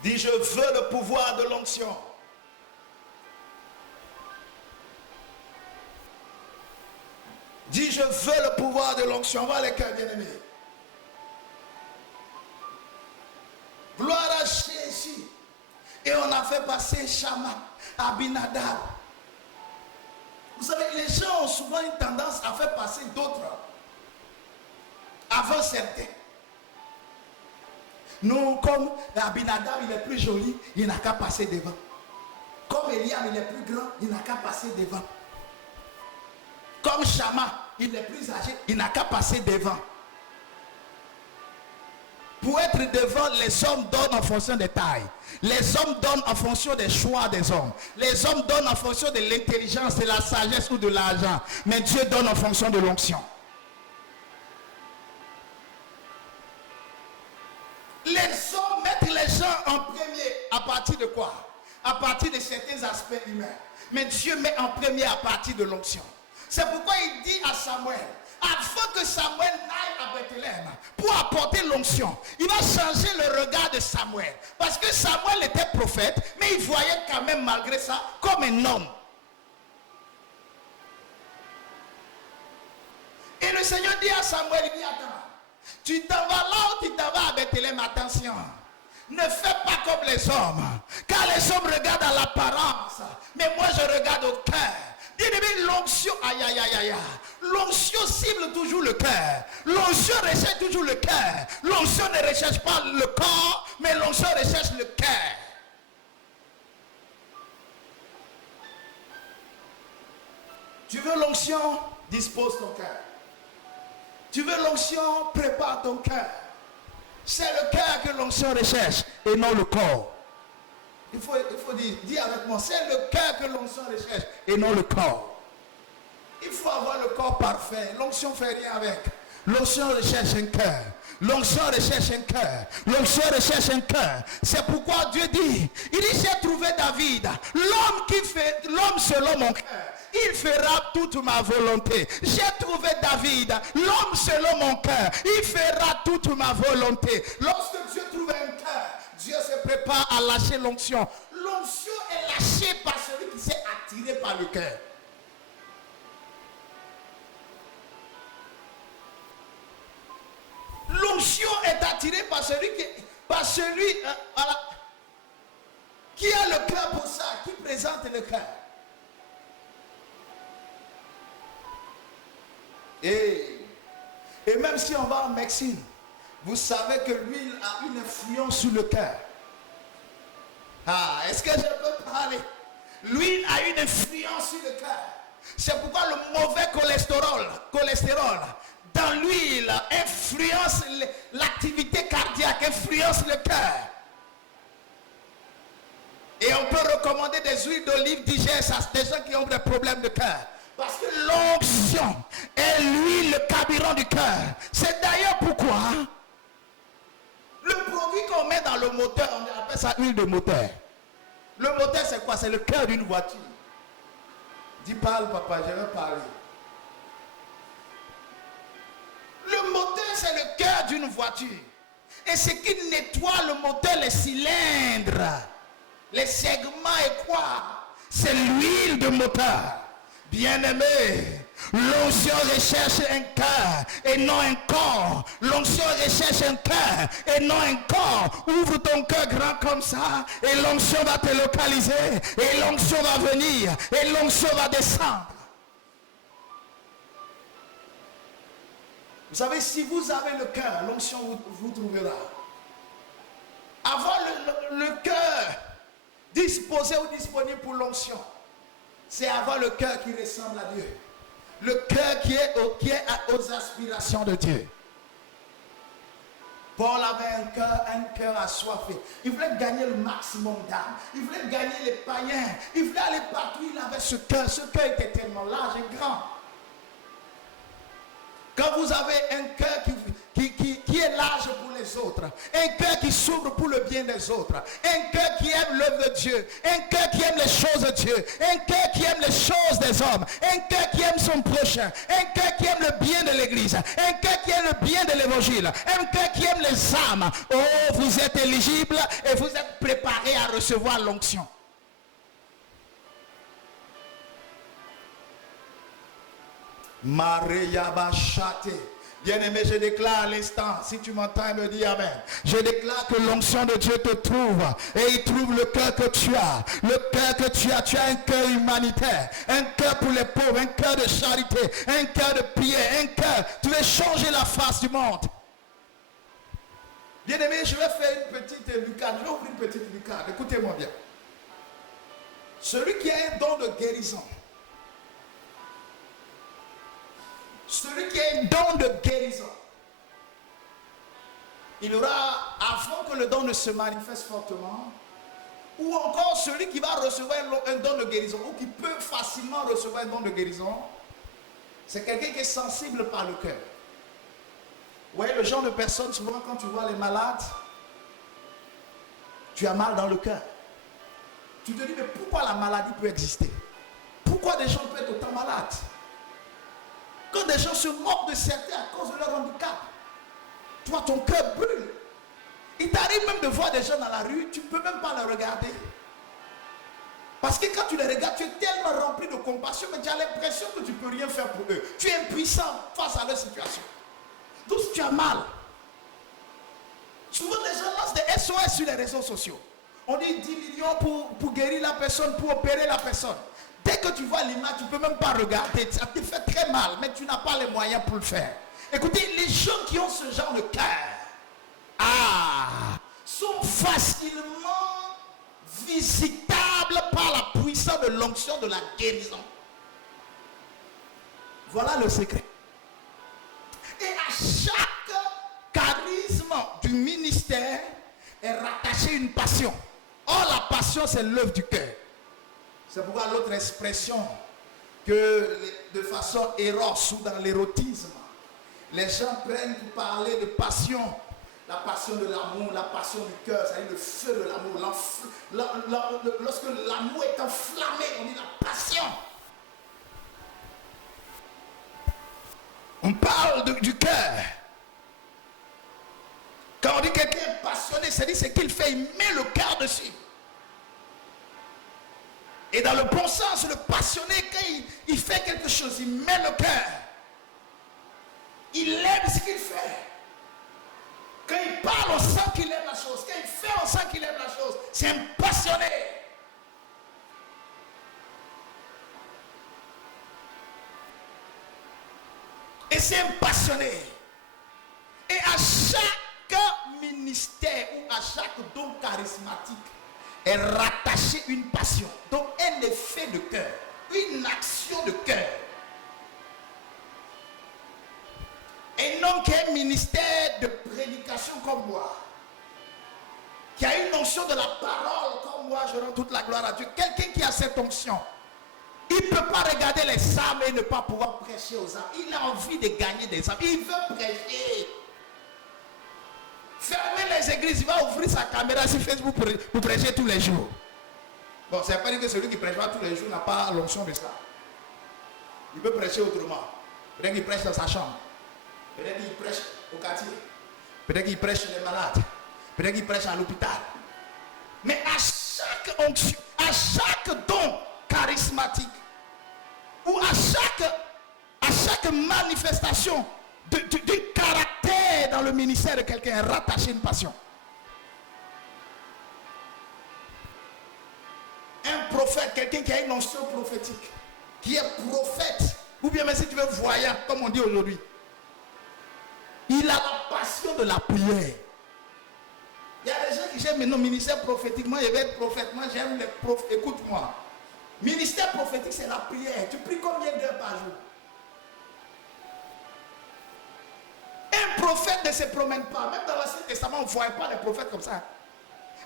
Dis, je veux le pouvoir de l'onction. Dis, je veux le pouvoir de l'onction. Va les cœurs bien-aimés. Gloire à Jésus. Et on a fait passer Shama, Abinadab. Vous savez, les gens ont souvent une tendance à faire passer d'autres avant certains. Nous, comme Abinadab, il est plus joli, il n'a qu'à passer devant. Comme Eliam, il est plus grand, il n'a qu'à passer devant. Comme Shama, il est plus âgé, il n'a qu'à passer devant. Pour être devant, les hommes donnent en fonction des tailles. Les hommes donnent en fonction des choix des hommes. Les hommes donnent en fonction de l'intelligence, de la sagesse ou de l'argent. Mais Dieu donne en fonction de l'onction. Les hommes mettent les gens en premier à partir de quoi? À partir de certains aspects humains. Mais Dieu met en premier à partir de l'onction. C'est pourquoi il dit à Samuel, avant que Samuel n'aille à Bethléem pour apporter l'onction, il va changer le regard de Samuel. Parce que Samuel était prophète, mais il voyait quand même malgré ça comme un homme. Et le Seigneur dit à Samuel, il dit, attends, tu t'en vas là ou tu t'en vas à Bethléem, attention. Ne fais pas comme les hommes. Car les hommes regardent à l'apparence, mais moi je regarde au cœur. L'onction, aïe aïe aïe aïe, l'onction cible toujours le cœur. L'onction recherche toujours le cœur. L'onction ne recherche pas le corps, mais l'onction recherche le cœur. Tu veux l'onction? Dispose ton cœur. Tu veux l'onction? Prépare ton cœur. C'est le cœur que l'onction recherche et non le corps. Il faut dire avec moi, c'est le cœur que l'onction recherche et non le corps. Il faut avoir le corps parfait. L'onction ne fait rien avec. L'onction recherche un cœur. L'onction recherche un cœur. L'onction recherche un cœur. C'est pourquoi Dieu dit, il dit, j'ai trouvé David, l'homme selon mon cœur. Il fera toute ma volonté. J'ai trouvé David, l'homme selon mon cœur. Il fera toute ma volonté. Lorsque Dieu trouve un cœur, Dieu se prépare à lâcher l'onction. L'onction est lâchée par celui qui s'est attiré par le cœur. L'onction est attirée par celui qui a le cœur pour ça, qui présente le cœur. Et même si on va en médecine, vous savez que l'huile a une influence sur le cœur. Ah, est-ce que je peux parler? L'huile a une influence sur le cœur. C'est pourquoi le mauvais cholestérol dans l'huile influence l'activité cardiaque, influence le cœur. Et on peut recommander des huiles d'olive digestes à des gens qui ont des problèmes de cœur. Parce que l'onction est l'huile, le carburant du cœur. C'est d'ailleurs pourquoi le produit qu'on met dans le moteur, on appelle ça huile de moteur. Le moteur c'est quoi? C'est le cœur d'une voiture. Dis parle papa, je vais parler. Le moteur c'est le cœur d'une voiture. Et ce qui nettoie le moteur, les cylindres, les segments et quoi? C'est l'huile de moteur. Bien-aimé, l'onction recherche un cœur et non un corps. L'onction recherche un cœur et non un corps. Ouvre ton cœur grand comme ça et l'onction va te localiser et l'onction va venir et l'onction va descendre. Vous savez, si vous avez le cœur, l'onction vous trouvera. Avoir le cœur disposé ou disponible pour l'onction, c'est avoir le cœur qui ressemble à Dieu. Le cœur qui est aux aspirations de Dieu. Paul avait un cœur assoiffé. Il voulait gagner le maximum d'âmes. Il voulait gagner les païens. Il voulait aller partout. Il avait ce cœur. Ce cœur était tellement large et grand. Quand vous avez un cœur qui est large pour les autres, un cœur qui s'ouvre pour le bien des autres, un cœur qui aime l'œuvre de Dieu, un cœur qui aime les choses de Dieu, un cœur qui aime les choses des hommes, un cœur qui aime son prochain, un cœur qui aime le bien de l'église, un cœur qui aime le bien de l'évangile, un cœur qui aime les âmes. Oh, vous êtes éligible et vous êtes préparé à recevoir l'onction. Maria Bachate. Bien-aimé, je déclare à l'instant, si tu m'entends, me dis Amen. Je déclare que l'onction de Dieu te trouve et il trouve le cœur que tu as. Le cœur que tu as un cœur humanitaire, un cœur pour les pauvres, un cœur de charité, un cœur de prière, un cœur. Tu veux changer la face du monde. Bien-aimé, je vais faire une petite lucade. Je vais ouvrir une petite lucade. Écoutez-moi bien. Celui qui a un don de guérison, celui qui a un don de guérison, il aura, avant que le don ne se manifeste fortement, ou encore celui qui va recevoir un don de guérison, ou qui peut facilement recevoir un don de guérison, c'est quelqu'un qui est sensible par le cœur. Vous voyez le genre de personne, souvent quand tu vois les malades, tu as mal dans le cœur. Tu te dis, mais pourquoi la maladie peut exister? Pourquoi des gens peuvent être autant malades? Quand des gens se moquent de certains à cause de leur handicap, toi, ton cœur brûle. Il t'arrive même de voir des gens dans la rue, tu ne peux même pas les regarder. Parce que quand tu les regardes, tu es tellement rempli de compassion, mais tu as l'impression que tu ne peux rien faire pour eux. Tu es impuissant face à leur situation. Donc si tu as mal, souvent les gens lancent des SOS sur les réseaux sociaux. On dit 10 millions pour guérir la personne, pour opérer la personne. Dès que tu vois l'image, tu ne peux même pas regarder. Ça te fait très mal, mais tu n'as pas les moyens pour le faire. Écoutez, les gens qui ont ce genre de cœur, sont facilement visitables par la puissance de l'onction de la guérison. Voilà le secret. Et à chaque charisme du ministère est rattachée une passion. Or, la passion, c'est l'œuvre du cœur. C'est pourquoi l'autre expression que de façon éros ou dans l'érotisme, les gens prennent pour parler de passion. La passion de l'amour, la passion du cœur, c'est-à-dire le feu de l'amour. Lorsque l'amour est enflammé, on dit la passion. On parle du cœur. Quand on dit quelqu'un est passionné, c'est qu'il fait, il met le cœur dessus. Et dans le bon sens, le passionné, quand il fait quelque chose, il met le cœur. Il aime ce qu'il fait. Quand il parle, on sent qu'il aime la chose. Quand il fait, on sent qu'il aime la chose. C'est un passionné. Et c'est un passionné. Et à chaque ministère ou à chaque don charismatique est rattachée une passion. Donc un effet de cœur. Une action de cœur. Un homme qui a un ministère de prédication comme moi, qui a une onction de la parole comme moi, je rends toute la gloire à Dieu. Quelqu'un qui a cette onction, il ne peut pas regarder les âmes et ne pas pouvoir prêcher aux âmes. Il a envie de gagner des âmes. Il veut prêcher. Fermer les églises, il va ouvrir sa caméra sur Facebook pour prêcher tous les jours. Bon, ça ne veut pas dire que celui qui prêche pas tous les jours n'a pas l'onction de ça. Il peut prêcher autrement. Peut-être qu'il prêche dans sa chambre. Peut-être qu'il prêche au quartier. Peut-être qu'il prêche chez les malades. Peut-être qu'il prêche à l'hôpital. Mais à chaque onction, à chaque don charismatique, ou à chaque manifestation du caractère dans le ministère de quelqu'un est rattaché une passion. Un prophète, quelqu'un qui a une onction prophétique, qui est prophète, ou bien même si tu veux voyant, comme on dit aujourd'hui, il a la passion de la prière. Il y a des gens qui j'aiment maintenant ministère prophétique. Moi, je vais être prophète. Moi, j'aime les prophètes. Écoute-moi. Ministère prophétique, c'est la prière. Tu pries combien d'heures par jour? Un prophète ne se promène pas. Même dans l'Ancien Testament, on ne voit pas les prophètes comme ça.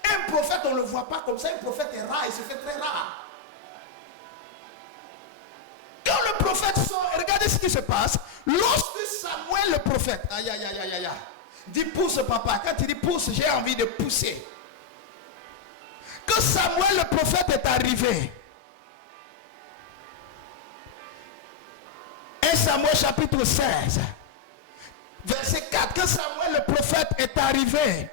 Un prophète, on ne le voit pas comme ça. Un prophète est rare. Il se fait très rare. Quand le prophète sort, regardez ce qui se passe. Lorsque Samuel le prophète, aïe, aïe, aïe, aïe, aïe, dit pousse papa. Quand il dit pousse, j'ai envie de pousser. Quand Samuel le prophète est arrivé, 1 Samuel chapitre 16, verset 4, quand Samuel le prophète est arrivé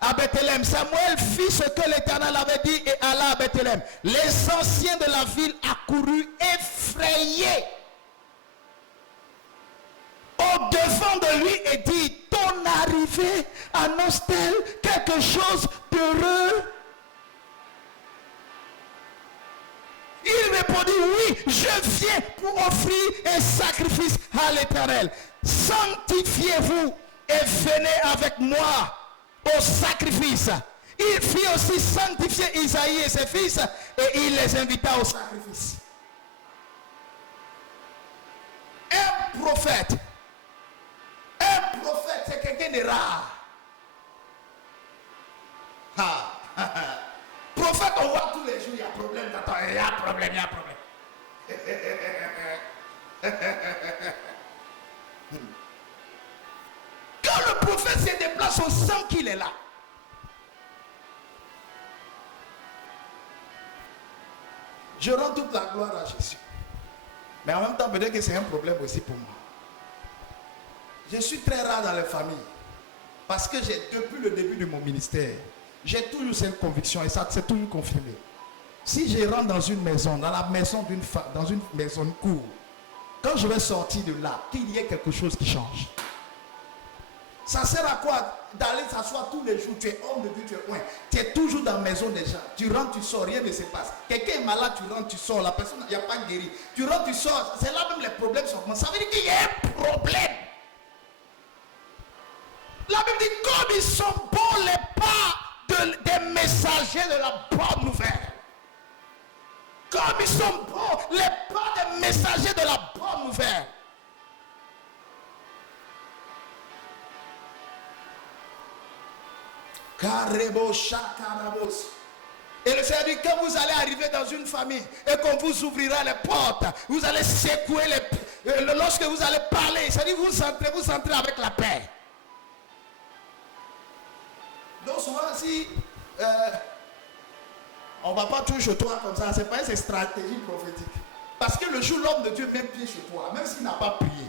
à Bethléem, Samuel fit ce que l'Éternel avait dit et alla à Bethléem. Les anciens de la ville accoururent effrayés au devant de arrivé, annonce-t-elle quelque chose d'heureux? Il répondit, oui, je viens pour offrir un sacrifice à l'Éternel. Sanctifiez-vous et venez avec moi au sacrifice. Il fit aussi sanctifier Isaïe et ses fils et il les invita au sacrifice. Un prophète, c'est quelqu'un de rare. Prophète, on voit tous les jours, il y a problème, il y a problème. Quand le prophète se déplace, on sent qu'il est là. Je rends toute la gloire à Jésus. Mais en même temps, peut-être que c'est un problème aussi pour moi. Je suis très rare dans les familles. Parce que depuis le début de mon ministère, j'ai toujours cette conviction et ça s'est toujours confirmé. Si je rentre dans une maison, dans la maison d'une femme, dans une maison de cour, quand je vais sortir de là, qu'il y ait quelque chose qui change. Ça sert à quoi d'aller s'asseoir tous les jours? Tu es homme de Dieu, tu es loin. Tu es toujours dans la maison des gens. Tu rentres, tu sors, rien ne se passe. Quelqu'un est malade, tu rentres, tu sors. La personne, il n'y a pas guéri. Tu rentres, tu sors. C'est là même les problèmes sont commencés. Ça veut dire qu'il y a un problème. La Bible dit comme ils sont bons les pas des messagers de la bonne nouvelle. Comme ils sont bons les pas des messagers de la bonne nouvelle. Et le Seigneur dit, quand vous allez arriver dans une famille et qu'on vous ouvrira les portes, vous allez secouer lorsque vous allez parler, c'est-à-dire vous entrez avec la paix. Donc souvent si on ne va pas tout chez toi comme ça, c'est pas une stratégie prophétique. Parce que le jour où l'homme de Dieu met pied chez toi, même s'il n'a pas prié,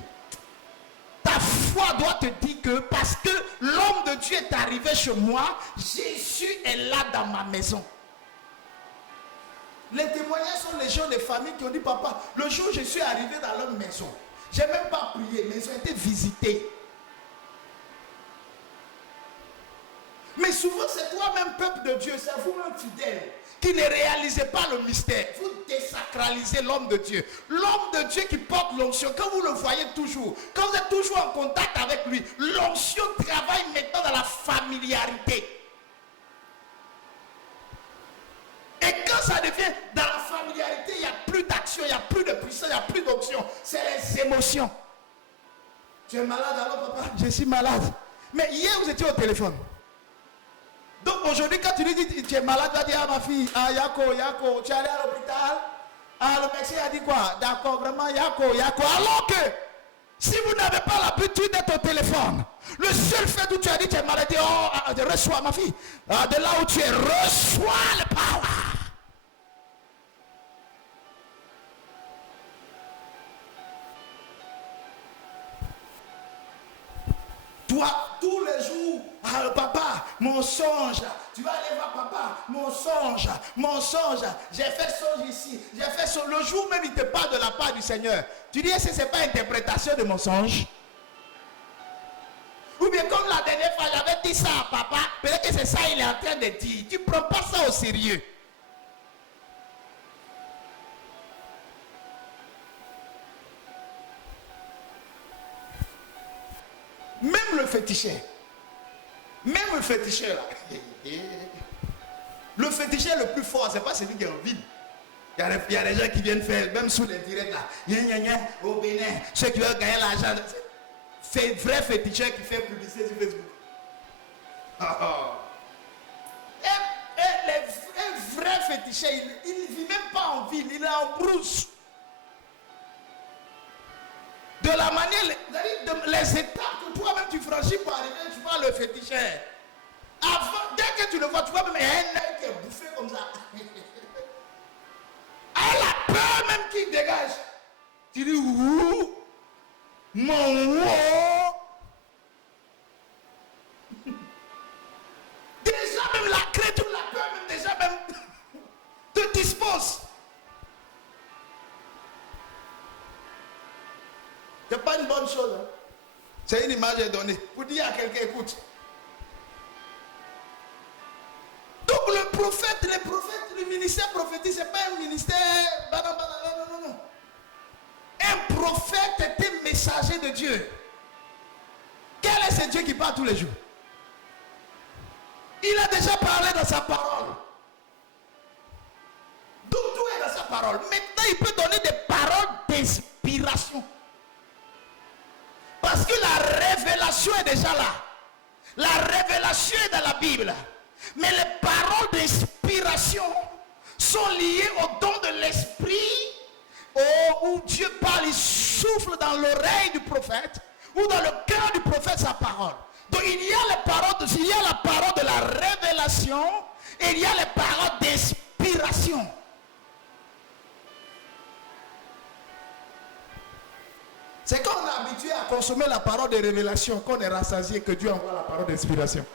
ta foi doit te dire que parce que l'homme de Dieu est arrivé chez moi, Jésus est là dans ma maison. Les témoignages sont les gens des familles qui ont dit, papa, le jour où je suis arrivé dans leur maison, je n'ai même pas prié, mais ils ont été visités. Mais souvent, c'est toi-même, peuple de Dieu, c'est vous-même fidèle, qui ne réalisez pas le mystère. Vous désacralisez l'homme de Dieu. L'homme de Dieu qui porte l'onction, quand vous le voyez toujours, quand vous êtes toujours en contact avec lui, l'onction travaille maintenant dans la familiarité. Et quand ça devient dans la familiarité, il n'y a plus d'action, il n'y a plus de puissance, il n'y a plus d'onction. C'est les émotions. Tu es malade alors, papa? Je suis malade. Mais hier, vous étiez au téléphone. Donc aujourd'hui, quand tu lui dis tu es malade, tu vas dire à ma fille, ah Yako, tu es allé à l'hôpital? Ah, le médecin a dit quoi? D'accord, vraiment Yako. Alors que, si vous n'avez pas l'habitude d'être au téléphone, le seul fait où tu as dit tu es malade, reçois ma fille. De là où tu es, reçois le power. Toi, tous les jours, papa, mon songe, tu vas aller voir papa, mon songe, j'ai fait songe ici, j'ai fait songe. Le jour même, il te parle de la part du Seigneur. Tu dis, est-ce que ce n'est pas interprétation de mon songe? Ou bien comme la dernière fois, j'avais dit ça à papa, peut-être que c'est ça qu'il est en train de dire. Tu ne prends pas ça au sérieux. Même le féticheur là, le féticheur le plus fort, c'est pas celui qui est en ville. Il y a des gens qui viennent faire, même sous les directs là, au Bénin, ceux qui veulent gagner l'argent. C'est un vrai féticheur qui fait publicité sur Facebook. Un vrai féticheur, il ne vit même pas en ville, il est en brousse. De la manière, les étapes que toi-même tu franchis pour arriver, tu vois le féticheur. Avant, dès que tu le vois, tu vois même un œil qui est bouffé comme ça. À la peur même qui dégage. Tu dis, ouh, mon wow. Déjà même la crainte ou la peur, même déjà même te dispose. C'est pas une bonne chose. Hein? C'est une image donnée. Pour dire à quelqu'un, écoute, prophète, le ministère prophétique, ce n'est pas un ministère. Non. Un prophète était messager de Dieu. Quel est ce Dieu qui parle tous les jours? Il a déjà parlé dans sa parole. Tout est dans sa parole. Maintenant, il peut donner des paroles d'inspiration. Parce que la révélation est déjà là. La révélation est dans la Bible. Mais les paroles d'inspiration sont liées au don de l'esprit, où Dieu parle, il souffle dans l'oreille du prophète ou dans le cœur du prophète sa parole. Donc il y a la parole de la révélation et il y a les paroles d'inspiration. C'est quand on est habitué à consommer la parole de révélation qu'on est rassasié que Dieu envoie la parole d'inspiration.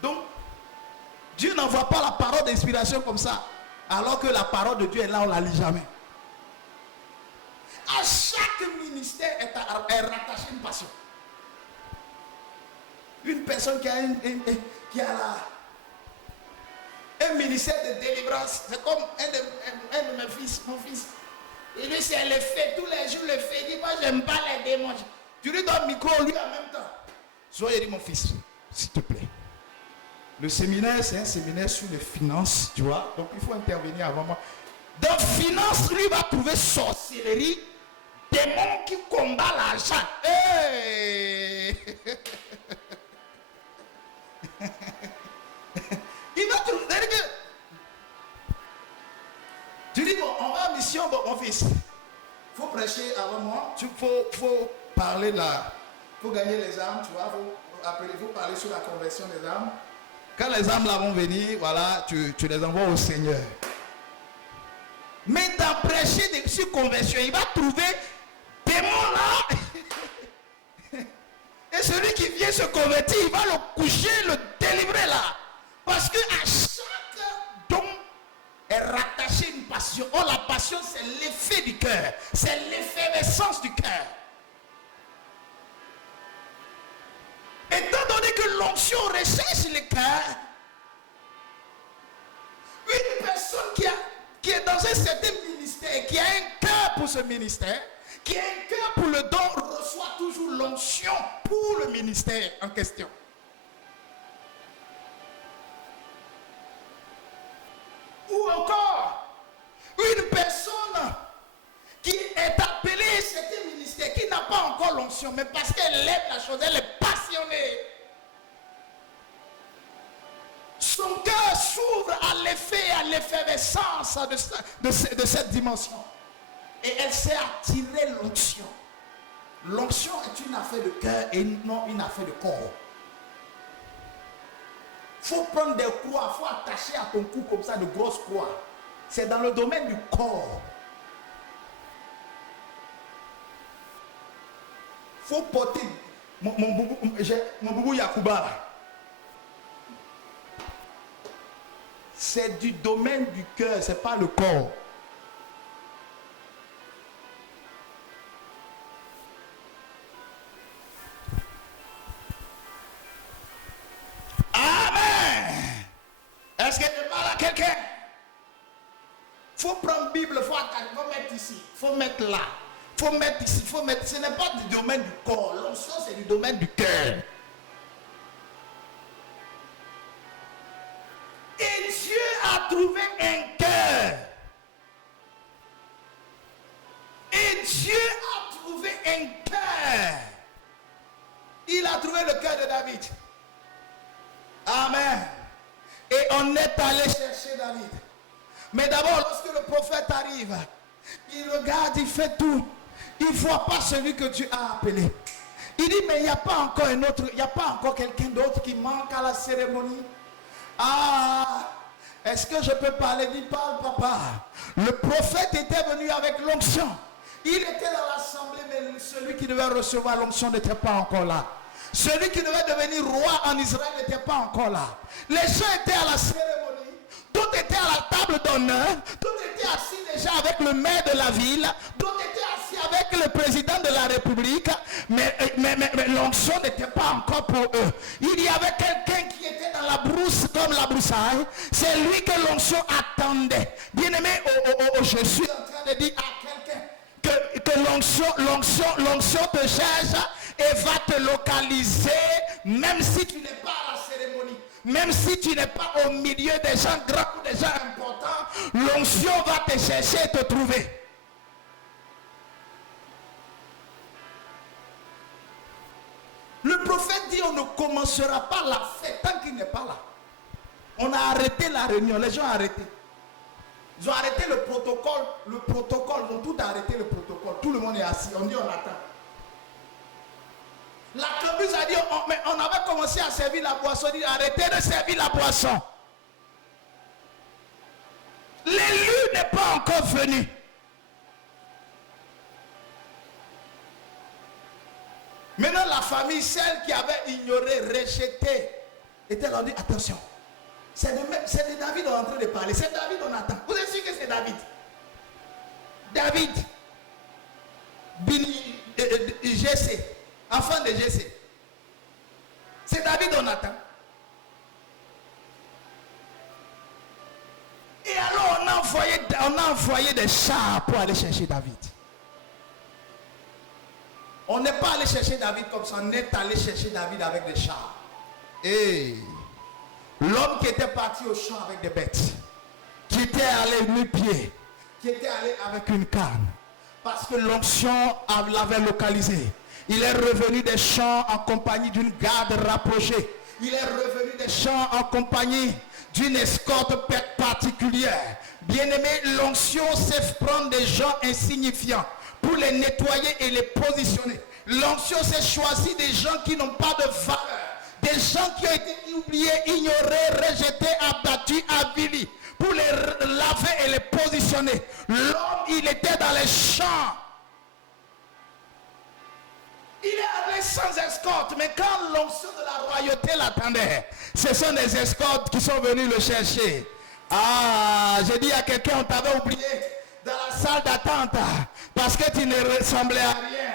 Donc, Dieu n'envoie pas la parole d'inspiration comme ça, alors que la parole de Dieu est là, on ne la lit jamais. À chaque ministère est rattaché une passion. Une personne qui a, un ministère de délivrance, c'est comme un de mes fils, mon fils. Et lui, c'est le fait, tous les jours, le fait. Il dit, moi, j'aime pas les démons. Tu lui donnes le micro, lui, en même temps. Soyez, dit, mon fils, s'il te plaît. Le séminaire, c'est un séminaire sur les finances, tu vois. Donc, il faut intervenir avant moi. Dans finance, lui, va trouver sorcellerie, démon qui combat l'argent. Hey! Il va trouver que... Tu dis, bon, on va en mission, bon, mon fils. Il faut prêcher avant moi. Il faut parler là. Il faut gagner les âmes, tu vois. Il faut parler sur la conversion des âmes. Quand les âmes là vont venir, voilà, tu les envoies au Seigneur. Mais dans prêcher sur conversion, il va trouver démon là. Et celui qui vient se convertir, il va le coucher, le délivrer là. Parce que à chaque don est rattaché une passion. Oh, la passion, c'est l'effet du cœur. C'est l'effervescence du cœur. Étant donné que l'onction recherche le cœur, une personne qui est dans un certain ministère, qui a un cœur pour ce ministère, qui a un cœur pour le don, reçoit toujours l'onction pour le ministère en question. Ou encore, une personne qui est appelée à certain ministère, qui n'a pas encore l'onction, mais parce qu'elle aime la chose, elle est passionnée. Son cœur s'ouvre à l'effet, à l'effervescence de cette dimension. Et elle sait attirer l'onction. L'onction est une affaire de cœur et non une affaire de corps. Il faut prendre des croix, il faut attacher à ton cou comme ça de grosses croix. C'est dans le domaine du corps. Il faut porter mon boubou Yakouba. C'est du domaine du cœur, c'est pas le corps. Amen. Est-ce que je parle à quelqu'un? Il faut prendre la Bible, il faut mettre ici, il faut mettre là, il faut mettre ici, il faut mettre. Ce n'est pas du domaine du corps, l'onction c'est du domaine du cœur. Et Dieu a trouvé un cœur. Et Dieu a trouvé un cœur. Il a trouvé le cœur de David. Amen. Et on est allé chercher David. Mais d'abord, lorsque le prophète arrive, il regarde, il fait tout. Il ne voit pas celui que Dieu a appelé. Il dit, mais il n'y a pas encore un autre, il n'y a pas encore quelqu'un d'autre qui manque à la cérémonie. Ah, est-ce que je peux parler? Dis, parle, papa. Le prophète était venu avec l'onction. Il était dans l'assemblée, mais celui qui devait recevoir l'onction n'était pas encore là. Celui qui devait devenir roi en Israël n'était pas encore là. Les gens étaient à la cérémonie. D'autres étaient à la table d'honneur. D'autres étaient assis déjà avec le maire de la ville. D'autres étaient assis avec le président de la République. Mais mais l'onction n'était pas encore pour eux. Il y avait quelqu'un qui était dans la brousse comme la broussaille. C'est lui que l'onction attendait. Bien-aimé, je suis en train de dire à quelqu'un que l'onction te cherche et va te localiser, même si tu n'es pas à la cérémonie, même si tu n'es pas au milieu des gens grands ou des gens importants, l'onction va te chercher et te trouver. Le prophète dit on ne commencera pas la fête tant qu'il n'est pas là. On a arrêté la réunion, les gens ont arrêté. Ils ont arrêté le protocole, ils ont tout arrêté le protocole. Tout le monde est assis, on dit on attend. La Cambuse a dit on avait commencé à servir la boisson, il dit arrêtez de servir la boisson. L'élu n'est pas encore venu. Maintenant la famille, celle qui avait ignoré, rejeté, était là, on dit attention. C'est de David on est en train de parler. C'est David on attend. Vous êtes sûr que c'est David? David. Jessé. Enfant de Jessé. C'est David on attend. Et alors on a envoyé des chars pour aller chercher David. On n'est pas allé chercher David comme ça. On est allé chercher David avec des chars. Et l'homme qui était parti au champ avec des bêtes, qui était allé nu-pied, qui était allé avec une canne, parce que l'onction l'avait localisé. Il est revenu des champs en compagnie d'une garde rapprochée. Il est revenu des champs en compagnie d'une escorte particulière. Bien-aimé, l'onction c'est prendre des gens insignifiants pour les nettoyer et les positionner. L'onction c'est choisir des gens qui n'ont pas de valeur. Des gens qui ont été oubliés, ignorés, rejetés, abattus, avilis, pour les laver et les positionner. L'homme, il était dans les champs. Il est allé sans escorte, mais quand l'onction de la royauté l'attendait, ce sont des escortes qui sont venus le chercher. Ah, j'ai dit à quelqu'un, on t'avait oublié dans la salle d'attente parce que tu ne ressemblais à rien.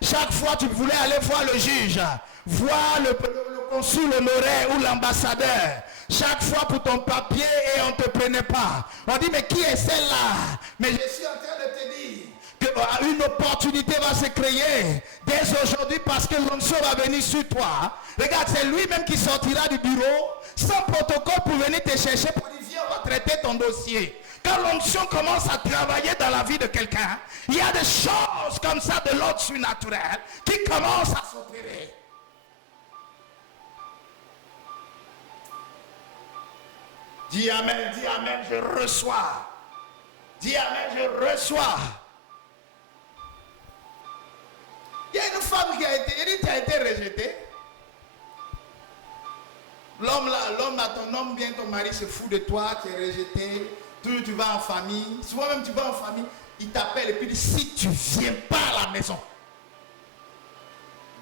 Chaque fois tu voulais aller voir le juge, voir le consul honoraire ou l'ambassadeur. Chaque fois pour ton papier et on ne te prenait pas. On dit mais qui est celle-là? Mais je suis en train de te dire qu'une opportunité va se créer dès aujourd'hui parce que l'onction va venir sur toi. Regarde, c'est lui-même qui sortira du bureau sans protocole pour venir te chercher pour dire viens, on va traiter ton dossier. Quand l'onction commence à travailler dans la vie de quelqu'un, il y a des choses comme ça de l'ordre surnaturel qui commencent à s'opérer. Dis amen, je reçois. Dis amen, je reçois. Il y a une femme qui a été rejetée. L'homme là, ton homme vient, ton mari se fout de toi, tu es rejeté. Tu vas en famille. Souvent même tu vas en famille, il t'appelle et puis dit si tu ne viens pas à la maison,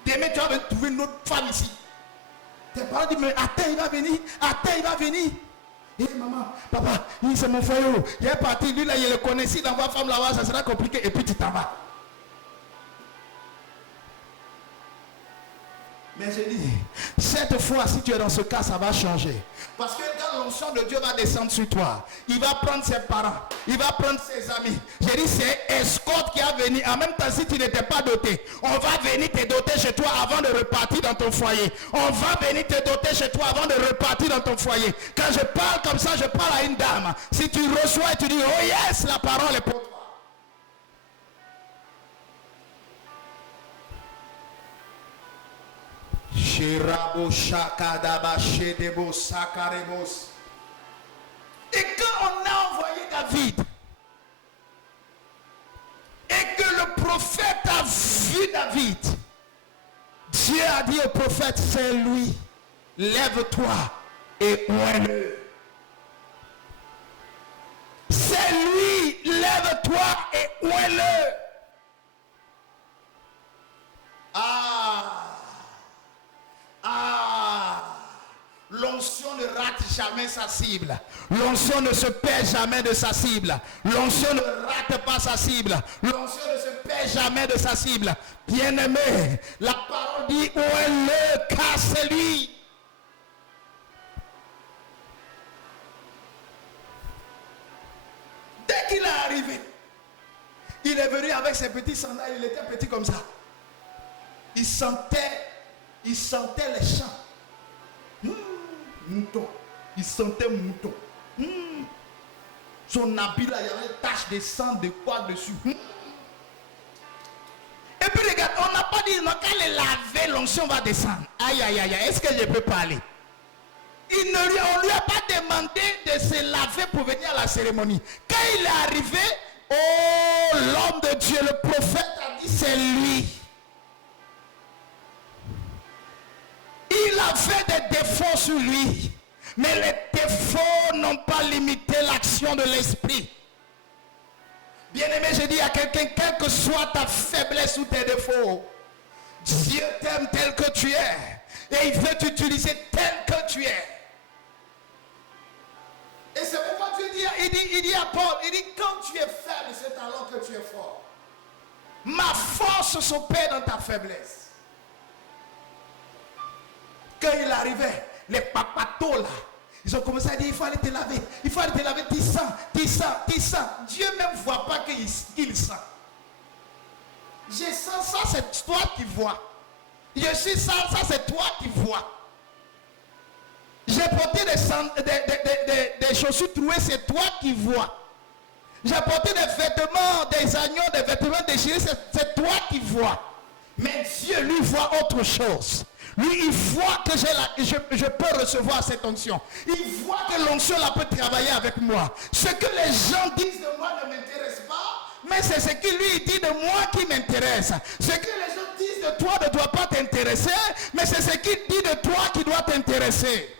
demain tu vas trouver une autre femme ici. Tes parents disent mais attends, il va venir. Et maman, papa, c'est mon frère. Il est parti, lui là, il le connaît. Si dans ma femme là-bas, ça sera compliqué. Et puis tu t'en vas. Mais je dis, cette fois, si tu es dans ce cas, ça va changer. Parce que quand l'onction de Dieu va descendre sur toi, il va prendre ses parents, il va prendre ses amis. J'ai dit, c'est escorte qui a venu. En même temps, si tu n'étais pas doté, on va venir te doter chez toi avant de repartir dans ton foyer. On va venir te doter chez toi avant de repartir dans ton foyer. Quand je parle comme ça, je parle à une dame. Si tu reçois et tu dis, oh yes, la parole est pour toi. Et quand on a envoyé David et que le prophète a vu David, Dieu a dit au prophète, c'est lui, lève-toi et oins-le. C'est lui, lève-toi et oins-le. L'onction ne rate jamais sa cible. L'onction ne se perd jamais de sa cible. L'onction ne rate pas sa cible. L'onction ne se perd jamais de sa cible. Bien-aimé, la parole dit où est le cas, c'est lui. Dès qu'il est arrivé, il est venu avec ses petits sandales, il était petit comme ça. Il sentait les champs. Mouton. Il sentait mouton. Son habit là, il y avait une tache de sang de quoi dessus. Et puis regarde, on n'a pas dit, non, quand il est lavé, l'onction va descendre. Aïe, aïe, aïe, est-ce que je peux parler? On ne lui a pas demandé de se laver pour venir à la cérémonie. Quand il est arrivé, oh, l'homme de Dieu, le prophète a dit, c'est lui. Il avait des défauts sur lui. Mais les défauts n'ont pas limité l'action de l'esprit. Bien-aimé, je dis à quelqu'un, quelle que soit ta faiblesse ou tes défauts, Dieu t'aime tel que tu es. Et il veut t'utiliser tel que tu es. Et c'est pourquoi Dieu dit, il dit à Paul, il dit, quand tu es faible, c'est alors que tu es fort. Ma force s'opère dans ta faiblesse. Quand il arrivait, les papatos là, ils ont commencé à dire, il faut aller te laver, il faut aller te laver, tu sens. Dieu même ne voit pas qu'il sent. Je sens ça, c'est toi qui vois. Je suis ça, c'est toi qui vois. J'ai porté des chaussures trouées, c'est toi qui vois. J'ai porté des vêtements, des agneaux, des vêtements déchirés, c'est toi qui vois. Mais Dieu, lui, voit autre chose. Lui, il voit que je peux recevoir cette onction. Il voit que l'onction là peut travailler avec moi. Ce que les gens disent de moi ne m'intéresse pas, mais c'est ce qu'il lui dit de moi qui m'intéresse. Ce que les gens disent de toi ne doit pas t'intéresser, mais c'est ce qu'il dit de toi qui doit t'intéresser.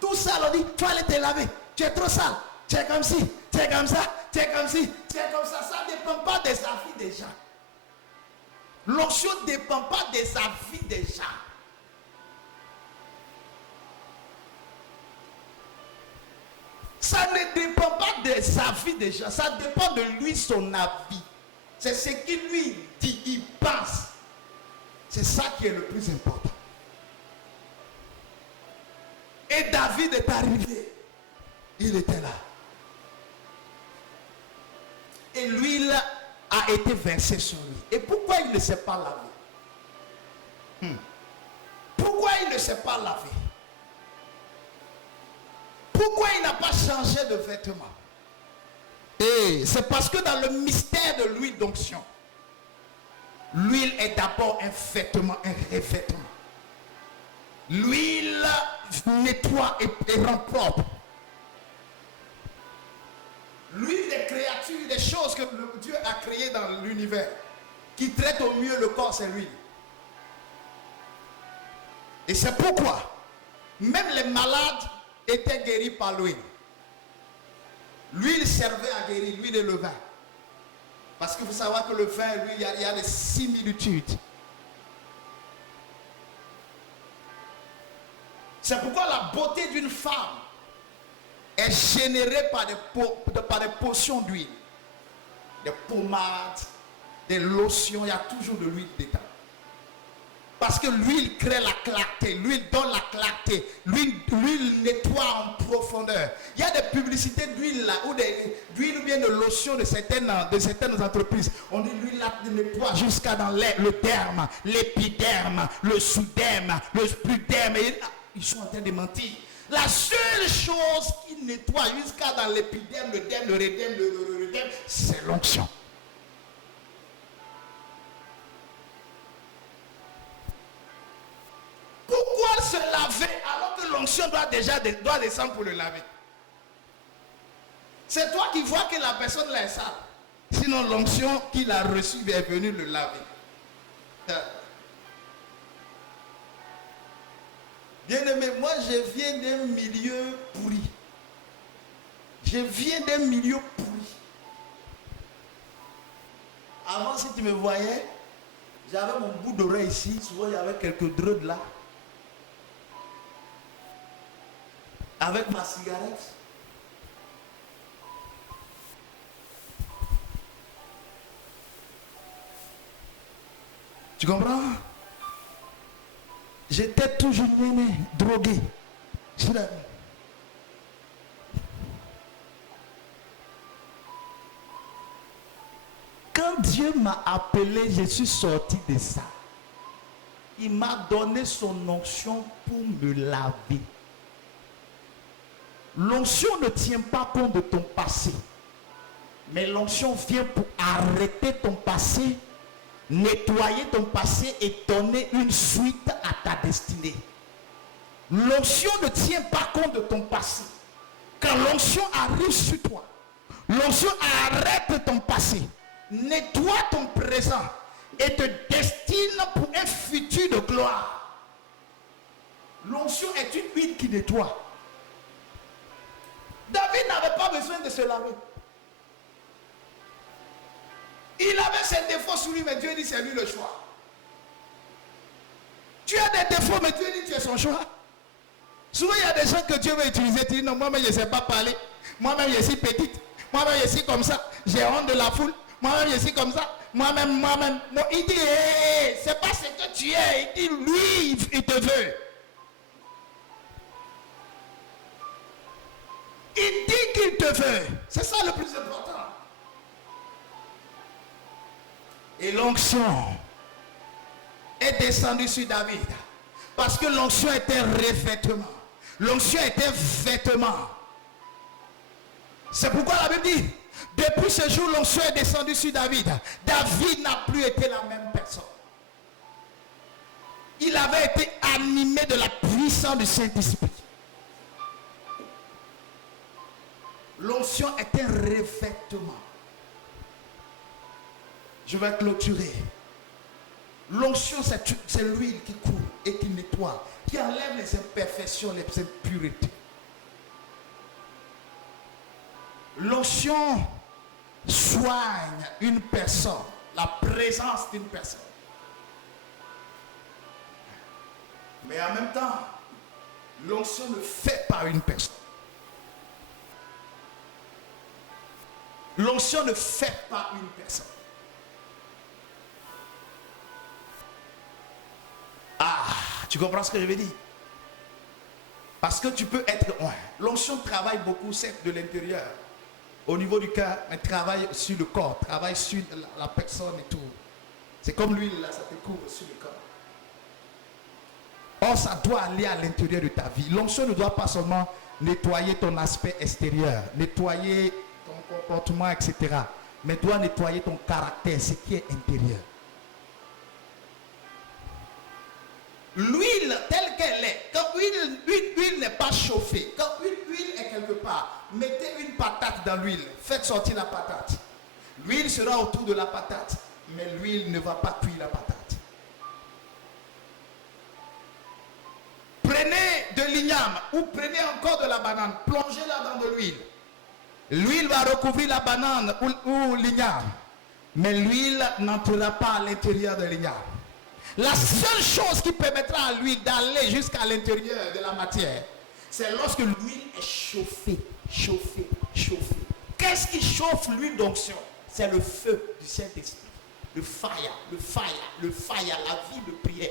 Tout ça, on dit, tu vas aller te laver. Tu es trop sale. Tu es comme ci, tu es comme ça, tu es comme ci, tu es comme ça. Ça ne dépend pas des avis des gens. L'onction ne dépend pas des avis des gens. Ça ne dépend pas des avis des gens. Ça dépend de lui, son avis. C'est ce qu'il lui dit, il pense. C'est ça qui est le plus important. Et David est arrivé. Il était là. Et l'huile a été versée sur lui. Et pourquoi il ne s'est pas lavé? Pourquoi il ne s'est pas lavé? Pourquoi il n'a pas changé de vêtements? Et c'est parce que dans le mystère de l'huile d'onction, l'huile est d'abord un vêtement, un revêtement. L'huile nettoie et rend propre. L'huile des créatures, des choses que Dieu a créées dans l'univers, qui traitent au mieux le corps, c'est l'huile. Et c'est pourquoi même les malades étaient guéris par l'huile. L'huile servait à guérir, l'huile et le vin. Parce qu'il faut savoir que le vin et l'huile, il y a des similitudes. C'est pourquoi la beauté d'une femme est générée par des potions d'huile. Des pommades, des lotions, il y a toujours de l'huile dedans. Parce que l'huile crée la clarté, l'huile donne la clarté, l'huile nettoie en profondeur. Il y a des publicités d'huile là, d'huile ou bien de lotion de certaines entreprises. On dit l'huile là nettoie jusqu'à dans le derme, l'épiderme, le sous-derme, le pluderme. Ils sont en train de mentir. La seule chose qui nettoie jusqu'à dans l'épiderme, le derme, le réderme, le derme, c'est l'onction. Pourquoi se laver alors que l'onction doit descendre pour le laver? C'est toi qui vois que la personne là est sale. Sinon l'onction qu'il a reçue est venue le laver. Bien-aimé, moi je viens d'un milieu pourri. Je viens d'un milieu pourri. Avant, si tu me voyais, j'avais mon bout d'oreille ici. Souvent, il y avait quelques drôles là. avec ma cigarette. Tu comprends? J'étais toujours drogué. Quand Dieu m'a appelé, je suis sorti de ça. Il m'a donné son onction pour me laver. L'onction ne tient pas compte de ton passé. Mais l'onction vient pour arrêter ton passé, nettoyer ton passé et donner une suite à ta destinée. L'onction ne tient pas compte de ton passé. Quand l'onction arrive sur toi, l'onction arrête ton passé, nettoie ton présent et te destine pour un futur de gloire. L'onction est une huile qui nettoie. David n'avait pas besoin de se laver. Il avait ses défauts sur lui, mais Dieu dit c'est lui le choix. Tu as des défauts, mais Dieu dit tu es son choix. Souvent, il y a des gens que Dieu veut utiliser. Tu dis non, moi-même, je ne sais pas parler. Moi-même, je suis petite. Moi-même, je suis comme ça. J'ai honte de la foule. Moi-même, je suis comme ça. Moi-même. Non, il dit, hey, c'est pas ce que tu es. Il dit, lui, il te veut. Il dit qu'il te veut. C'est ça le plus important. Et l'onction est descendue sur David. Parce que l'onction était revêtement. L'onction était vêtement. C'est pourquoi la Bible dit, depuis ce jour, l'onction est descendue sur David. David n'a plus été la même personne. Il avait été animé de la puissance du Saint-Esprit. L'onction est un revêtement. Je vais clôturer. L'onction, c'est l'huile qui coule et qui nettoie, qui enlève les imperfections, les impuretés. L'onction soigne une personne, la présence d'une personne. Mais en même temps, l'onction ne fait pas une personne. L'onction ne fait pas une personne. Ah, tu comprends ce que je veux dire? Parce que tu peux être... L'onction travaille beaucoup, c'est de l'intérieur. Au niveau du cœur, mais travaille sur le corps, travaille sur la personne et tout. C'est comme l'huile, là, ça te couvre sur le corps. Or, ça doit aller à l'intérieur de ta vie. L'onction ne doit pas seulement nettoyer ton aspect extérieur, nettoyer ton comportement, etc. Mais doit nettoyer ton caractère, ce qui est intérieur. L'huile telle qu'elle est, quand l'huile n'est pas chauffée, quand l'huile est quelque part, mettez une patate dans l'huile, faites sortir la patate. L'huile sera autour de la patate, mais l'huile ne va pas cuire la patate. Prenez de l'igname ou prenez encore de la banane, plongez-la dans de l'huile. L'huile va recouvrir la banane ou l'igname, mais l'huile n'entrera pas à l'intérieur de l'igname. La seule chose qui permettra à l'huile d'aller jusqu'à l'intérieur de la matière, c'est lorsque l'huile est chauffée. Qu'est-ce qui chauffe l'huile d'onction? C'est le feu du Saint-Esprit. Le fire, la vie de prière,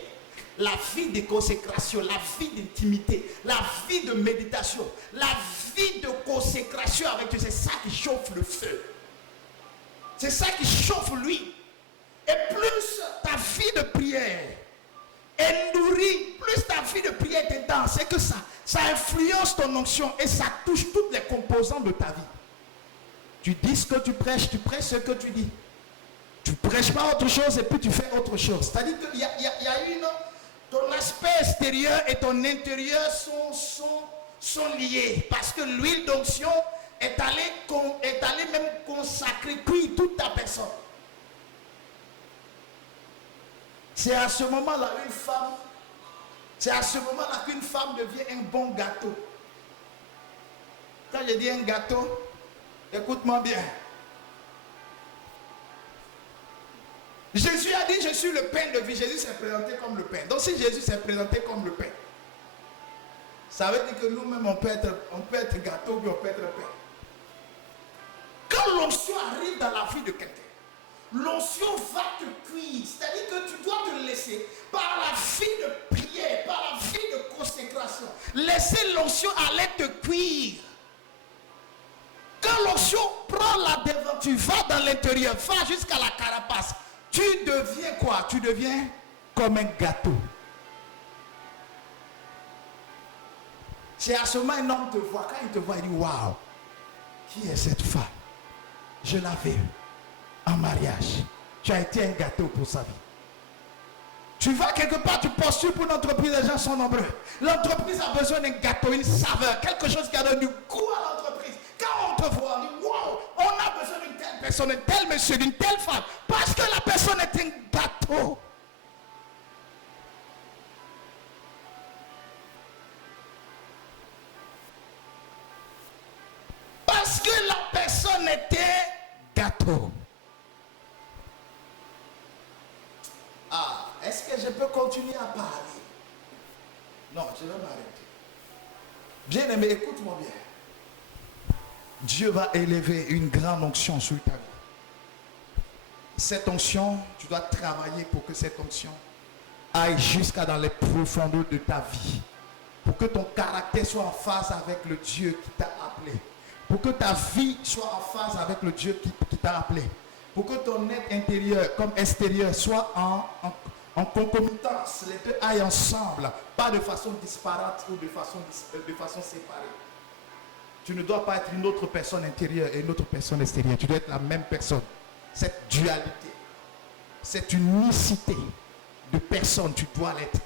la vie de consécration, la vie d'intimité, la vie de méditation, la vie de consécration avec Dieu. C'est ça qui chauffe le feu. C'est ça qui chauffe l'huile. Et plus ta vie de prière est nourrie, plus ta vie de prière est intense, c'est que ça influence ton onction et ça touche toutes les composantes de ta vie. Tu dis ce que tu prêches ce que tu dis. Tu prêches pas autre chose et puis tu fais autre chose. C'est-à-dire qu'il y a une... Ton aspect extérieur et ton intérieur sont liés. Parce que l'huile d'onction est allée même consacrer, cuire toute ta personne. C'est à ce moment-là qu'une femme devient un bon gâteau. Quand je dis un gâteau, écoute-moi bien. Jésus a dit, je suis le pain de vie. Jésus s'est présenté comme le pain. Donc si Jésus s'est présenté comme le pain, Ça veut dire que nous-mêmes, on peut être gâteau, puis on peut être pain. Quand l'onction arrive dans la vie de quelqu'un, l'onction va te cuire. C'est-à-dire que tu dois te laisser, par la vie de prière, par la vie de consécration, laisser l'onction aller te cuire. Quand l'onction prend la devant, tu vas dans l'intérieur, va jusqu'à la carapace. Tu deviens quoi? Tu deviens comme un gâteau. C'est à ce moment un homme te voit. Quand il te voit, il dit waouh, qui est cette femme? Je l'avais eue en mariage. Tu as été un gâteau pour sa vie. Tu vas quelque part, tu postules pour une entreprise, les gens sont nombreux. L'entreprise a besoin d'un gâteau, une saveur, quelque chose qui a donné du goût à l'entreprise. Quand on te voit, on dit waouh, on a besoin d'une telle personne, d'un tel monsieur, d'une telle femme, parce que la personne est un gâteau. Parce que la personne était gâteau. Ah, est-ce que je peux continuer à parler? Non, je vais m'arrêter. Bien aimé, écoute-moi bien. Dieu va élever une grande onction sur ta vie. Cette onction, tu dois travailler pour que cette onction aille jusqu'à dans les profondeurs de ta vie. Pour que ton caractère soit en phase avec le Dieu qui t'a appelé. Pour que ta vie soit en phase avec le Dieu qui t'a appelé. Pour que ton être intérieur comme extérieur soit en concomitance. Les deux aillent ensemble. Pas de façon disparate ou de façon séparée. Tu ne dois pas être une autre personne intérieure et une autre personne extérieure. Tu dois être la même personne. Cette dualité, cette unicité de personne, tu dois l'être.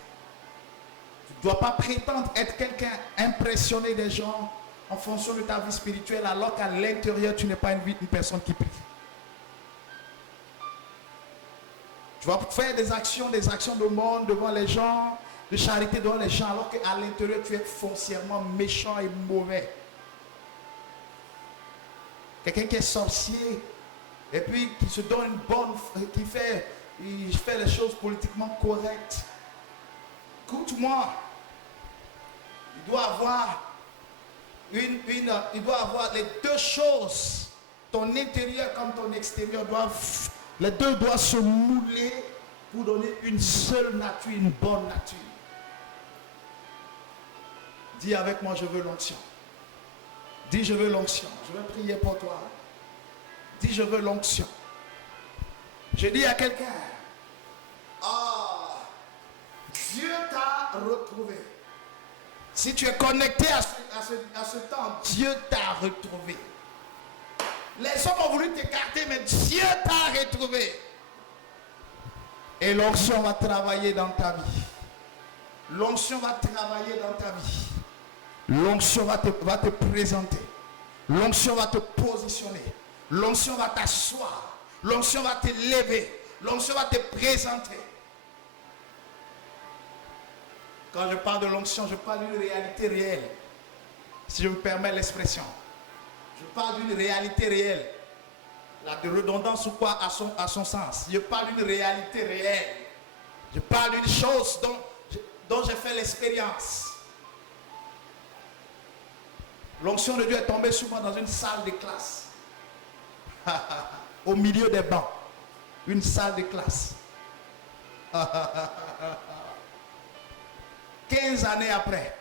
Tu ne dois pas prétendre être quelqu'un, impressionner des gens en fonction de ta vie spirituelle, alors qu'à l'intérieur, tu n'es pas une personne qui prie. Tu vas faire des actions de monde devant les gens, de charité devant les gens, alors qu'à l'intérieur, tu es foncièrement méchant et mauvais. Quelqu'un qui est sorcier, et puis qui se donne une bonne, il fait les choses politiquement correctes. Écoute-moi, il doit avoir les deux choses, ton intérieur comme ton extérieur, les deux doivent se mouler pour donner une seule nature, une bonne nature. Dis avec moi, je veux l'onction. Dis, je veux l'onction. Je veux prier pour toi. Dis, je veux l'onction. Je dis à quelqu'un, ah, Dieu t'a retrouvé. Si tu es connecté à ce temps, Dieu t'a retrouvé. Les hommes ont voulu t'écarter, mais Dieu t'a retrouvé. Et l'onction va travailler dans ta vie. L'onction va travailler dans ta vie. L'onction va te présenter. L'onction va te positionner. L'onction va t'asseoir. L'onction va te lever. L'onction va te présenter. Quand je parle de l'onction, je parle d'une réalité réelle. Si je me permets l'expression. Je parle d'une réalité réelle. La redondance ou quoi à son sens. Je parle d'une réalité réelle. Je parle d'une chose dont j'ai fait l'expérience. L'onction de Dieu est tombée sur moi dans une salle de classe. Au milieu des bancs. Une salle de classe. 15 années après.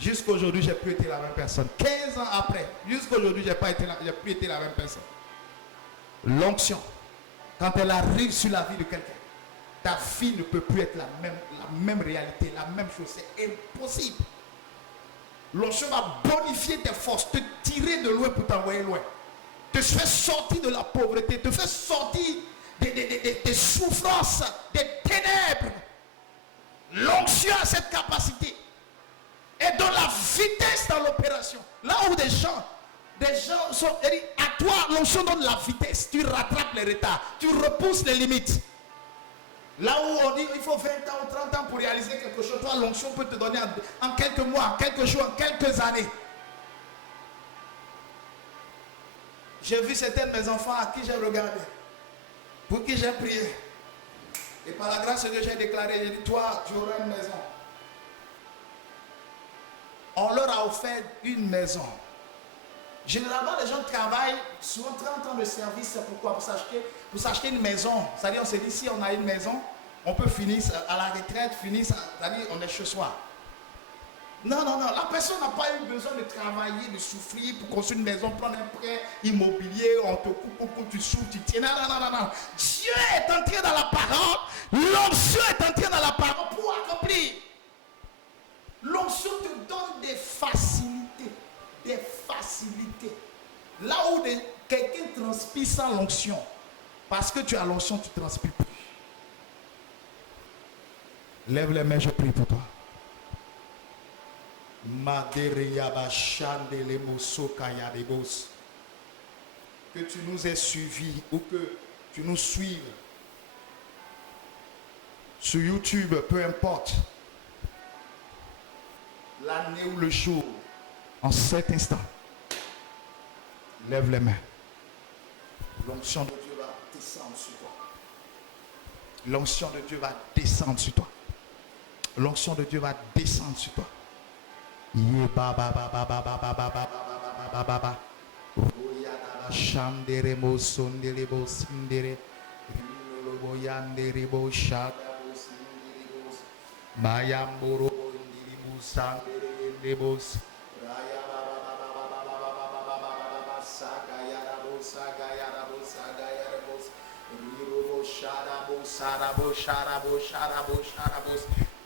Jusqu'à aujourd'hui, j'ai plus été la même personne. 15 ans après. Jusqu'à aujourd'hui, j'ai plus été la même personne. L'onction. Quand elle arrive sur la vie de quelqu'un. Ta vie ne peut plus être la même réalité. La même chose. C'est impossible. L'onction va bonifier tes forces, te tirer de loin pour t'envoyer loin. Te faire sortir de la pauvreté, te faire sortir des souffrances, des ténèbres. L'onction a cette capacité. Et donne la vitesse dans l'opération. Là où des gens sont... À toi, l'onction donne la vitesse. Tu rattrapes les retards. Tu repousses les limites. Là où on dit il faut 20 ans ou 30 ans pour réaliser quelque chose, toi l'onction peut te donner en quelques mois, en quelques jours, en quelques années. J'ai vu certains de mes enfants à qui j'ai regardé, pour qui j'ai prié. Et par la grâce de Dieu, j'ai déclaré, j'ai dit, toi, tu auras une maison. offert une maison. Généralement, les gens travaillent souvent 30 ans de service. C'est pourquoi? Pour s'acheter une maison. C'est-à-dire, on se dit, si on a une maison, on peut finir à la retraite, c'est-à-dire, on est chez soi. Non, non, non. La personne n'a pas eu besoin de travailler, de souffrir pour construire une maison, prendre un prêt immobilier, on te coupe, tu souffres, tu tiens. Non, non, non, non. Dieu est entré dans la parole. L'onction est entrée dans la parole pour accomplir. L'onction te donne des facilités. Des facilités. Là où quelqu'un transpire sans l'onction, parce que tu as l'onction, tu ne transpires plus. Lève les mains, je prie pour toi. Que tu nous aies suivis ou que tu nous suives sur YouTube, peu importe l'année ou le jour, en cet instant, lève les mains. L'onction de Dieu va descendre sur toi. L'onction de Dieu va descendre sur toi. L'onction de Dieu va descendre sur toi.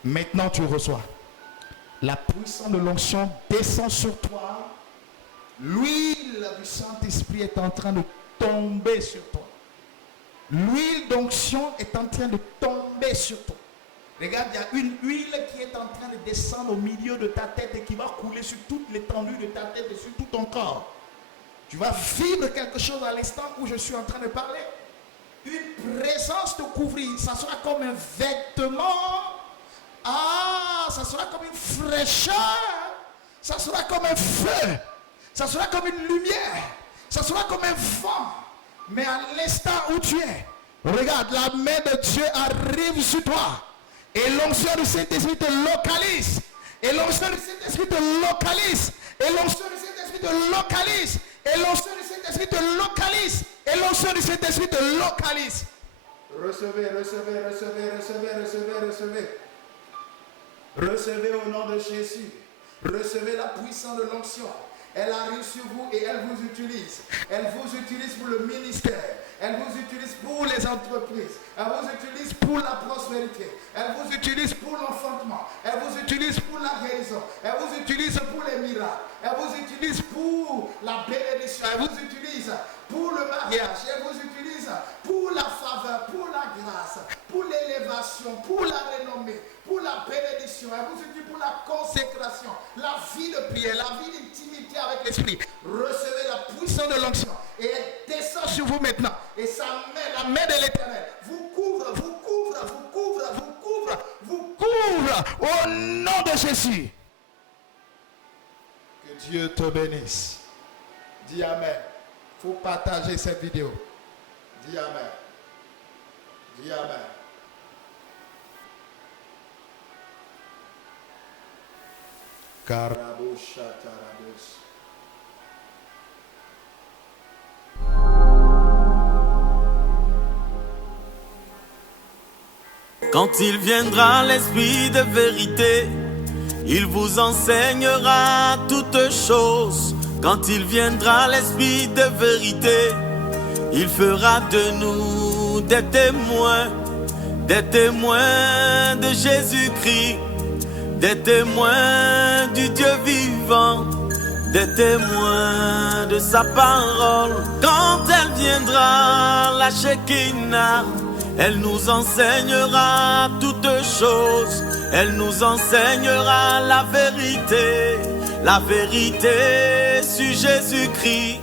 Maintenant tu reçois. La puissance de l'onction descend sur toi. L'huile du Saint-Esprit est en train de tomber sur toi. L'huile d'onction est en train de tomber sur toi. Regarde, il y a une huile qui est en train de descendre au milieu de ta tête et qui va couler sur toute l'étendue de ta tête et sur tout ton corps. Tu vas vivre quelque chose à l'instant où je suis en train de parler. Une présence te couvrir. Ça sera comme un vêtement. Ah, ça sera comme une fraîcheur. Ça sera comme un feu. Ça sera comme une lumière. Ça sera comme un vent. Mais à l'instant où tu es, regarde, la main de Dieu arrive sur toi. Et l'onction du Saint-Esprit te localise. Et l'onction du Saint-Esprit te localise. Et l'onction du Saint-Esprit te localise. Et l'onction du Saint-Esprit te localise. Et l'onction du Saint-Esprit te localise. Recevez, recevez, recevez, recevez, recevez, recevez. Recevez au nom de Jésus. Recevez la puissance de l'onction. Elle arrive sur vous et elle vous utilise. Elle vous utilise pour le ministère. Elle vous utilise pour les entreprises. Elle vous utilise pour la prospérité. Elle vous utilise pour l'enfantement. Elle vous utilise pour la guérison. Elle vous utilise pour les miracles. Elle vous utilise pour la bénédiction. Elle vous utilise pour le mariage. Elle vous utilise pour la faveur, pour la grâce, pour l'élévation, pour la renommée, pour la bénédiction. Elle vous utilise pour la consécration, la vie de prière, la vie d'intimité avec l'esprit. Recevez la puissance de l'onction et elle descend sur vous maintenant. Et sa main, la main de l'Éternel, vous couvre, vous couvre, vous couvre, vous couvre, vous couvre au nom de Jésus. Que Dieu te bénisse. Dis Amen. Il faut partager cette vidéo. Dis Amen. Dis Amen. Karabosha Tarabos. Quand il viendra l'Esprit de vérité, il vous enseignera toutes choses. Quand il viendra l'Esprit de vérité, il fera de nous des témoins de Jésus-Christ, des témoins du Dieu vivant, des témoins de sa parole. Quand elle viendra, la Shekinah, elle nous enseignera toutes choses. Elle nous enseignera la vérité sur Jésus-Christ.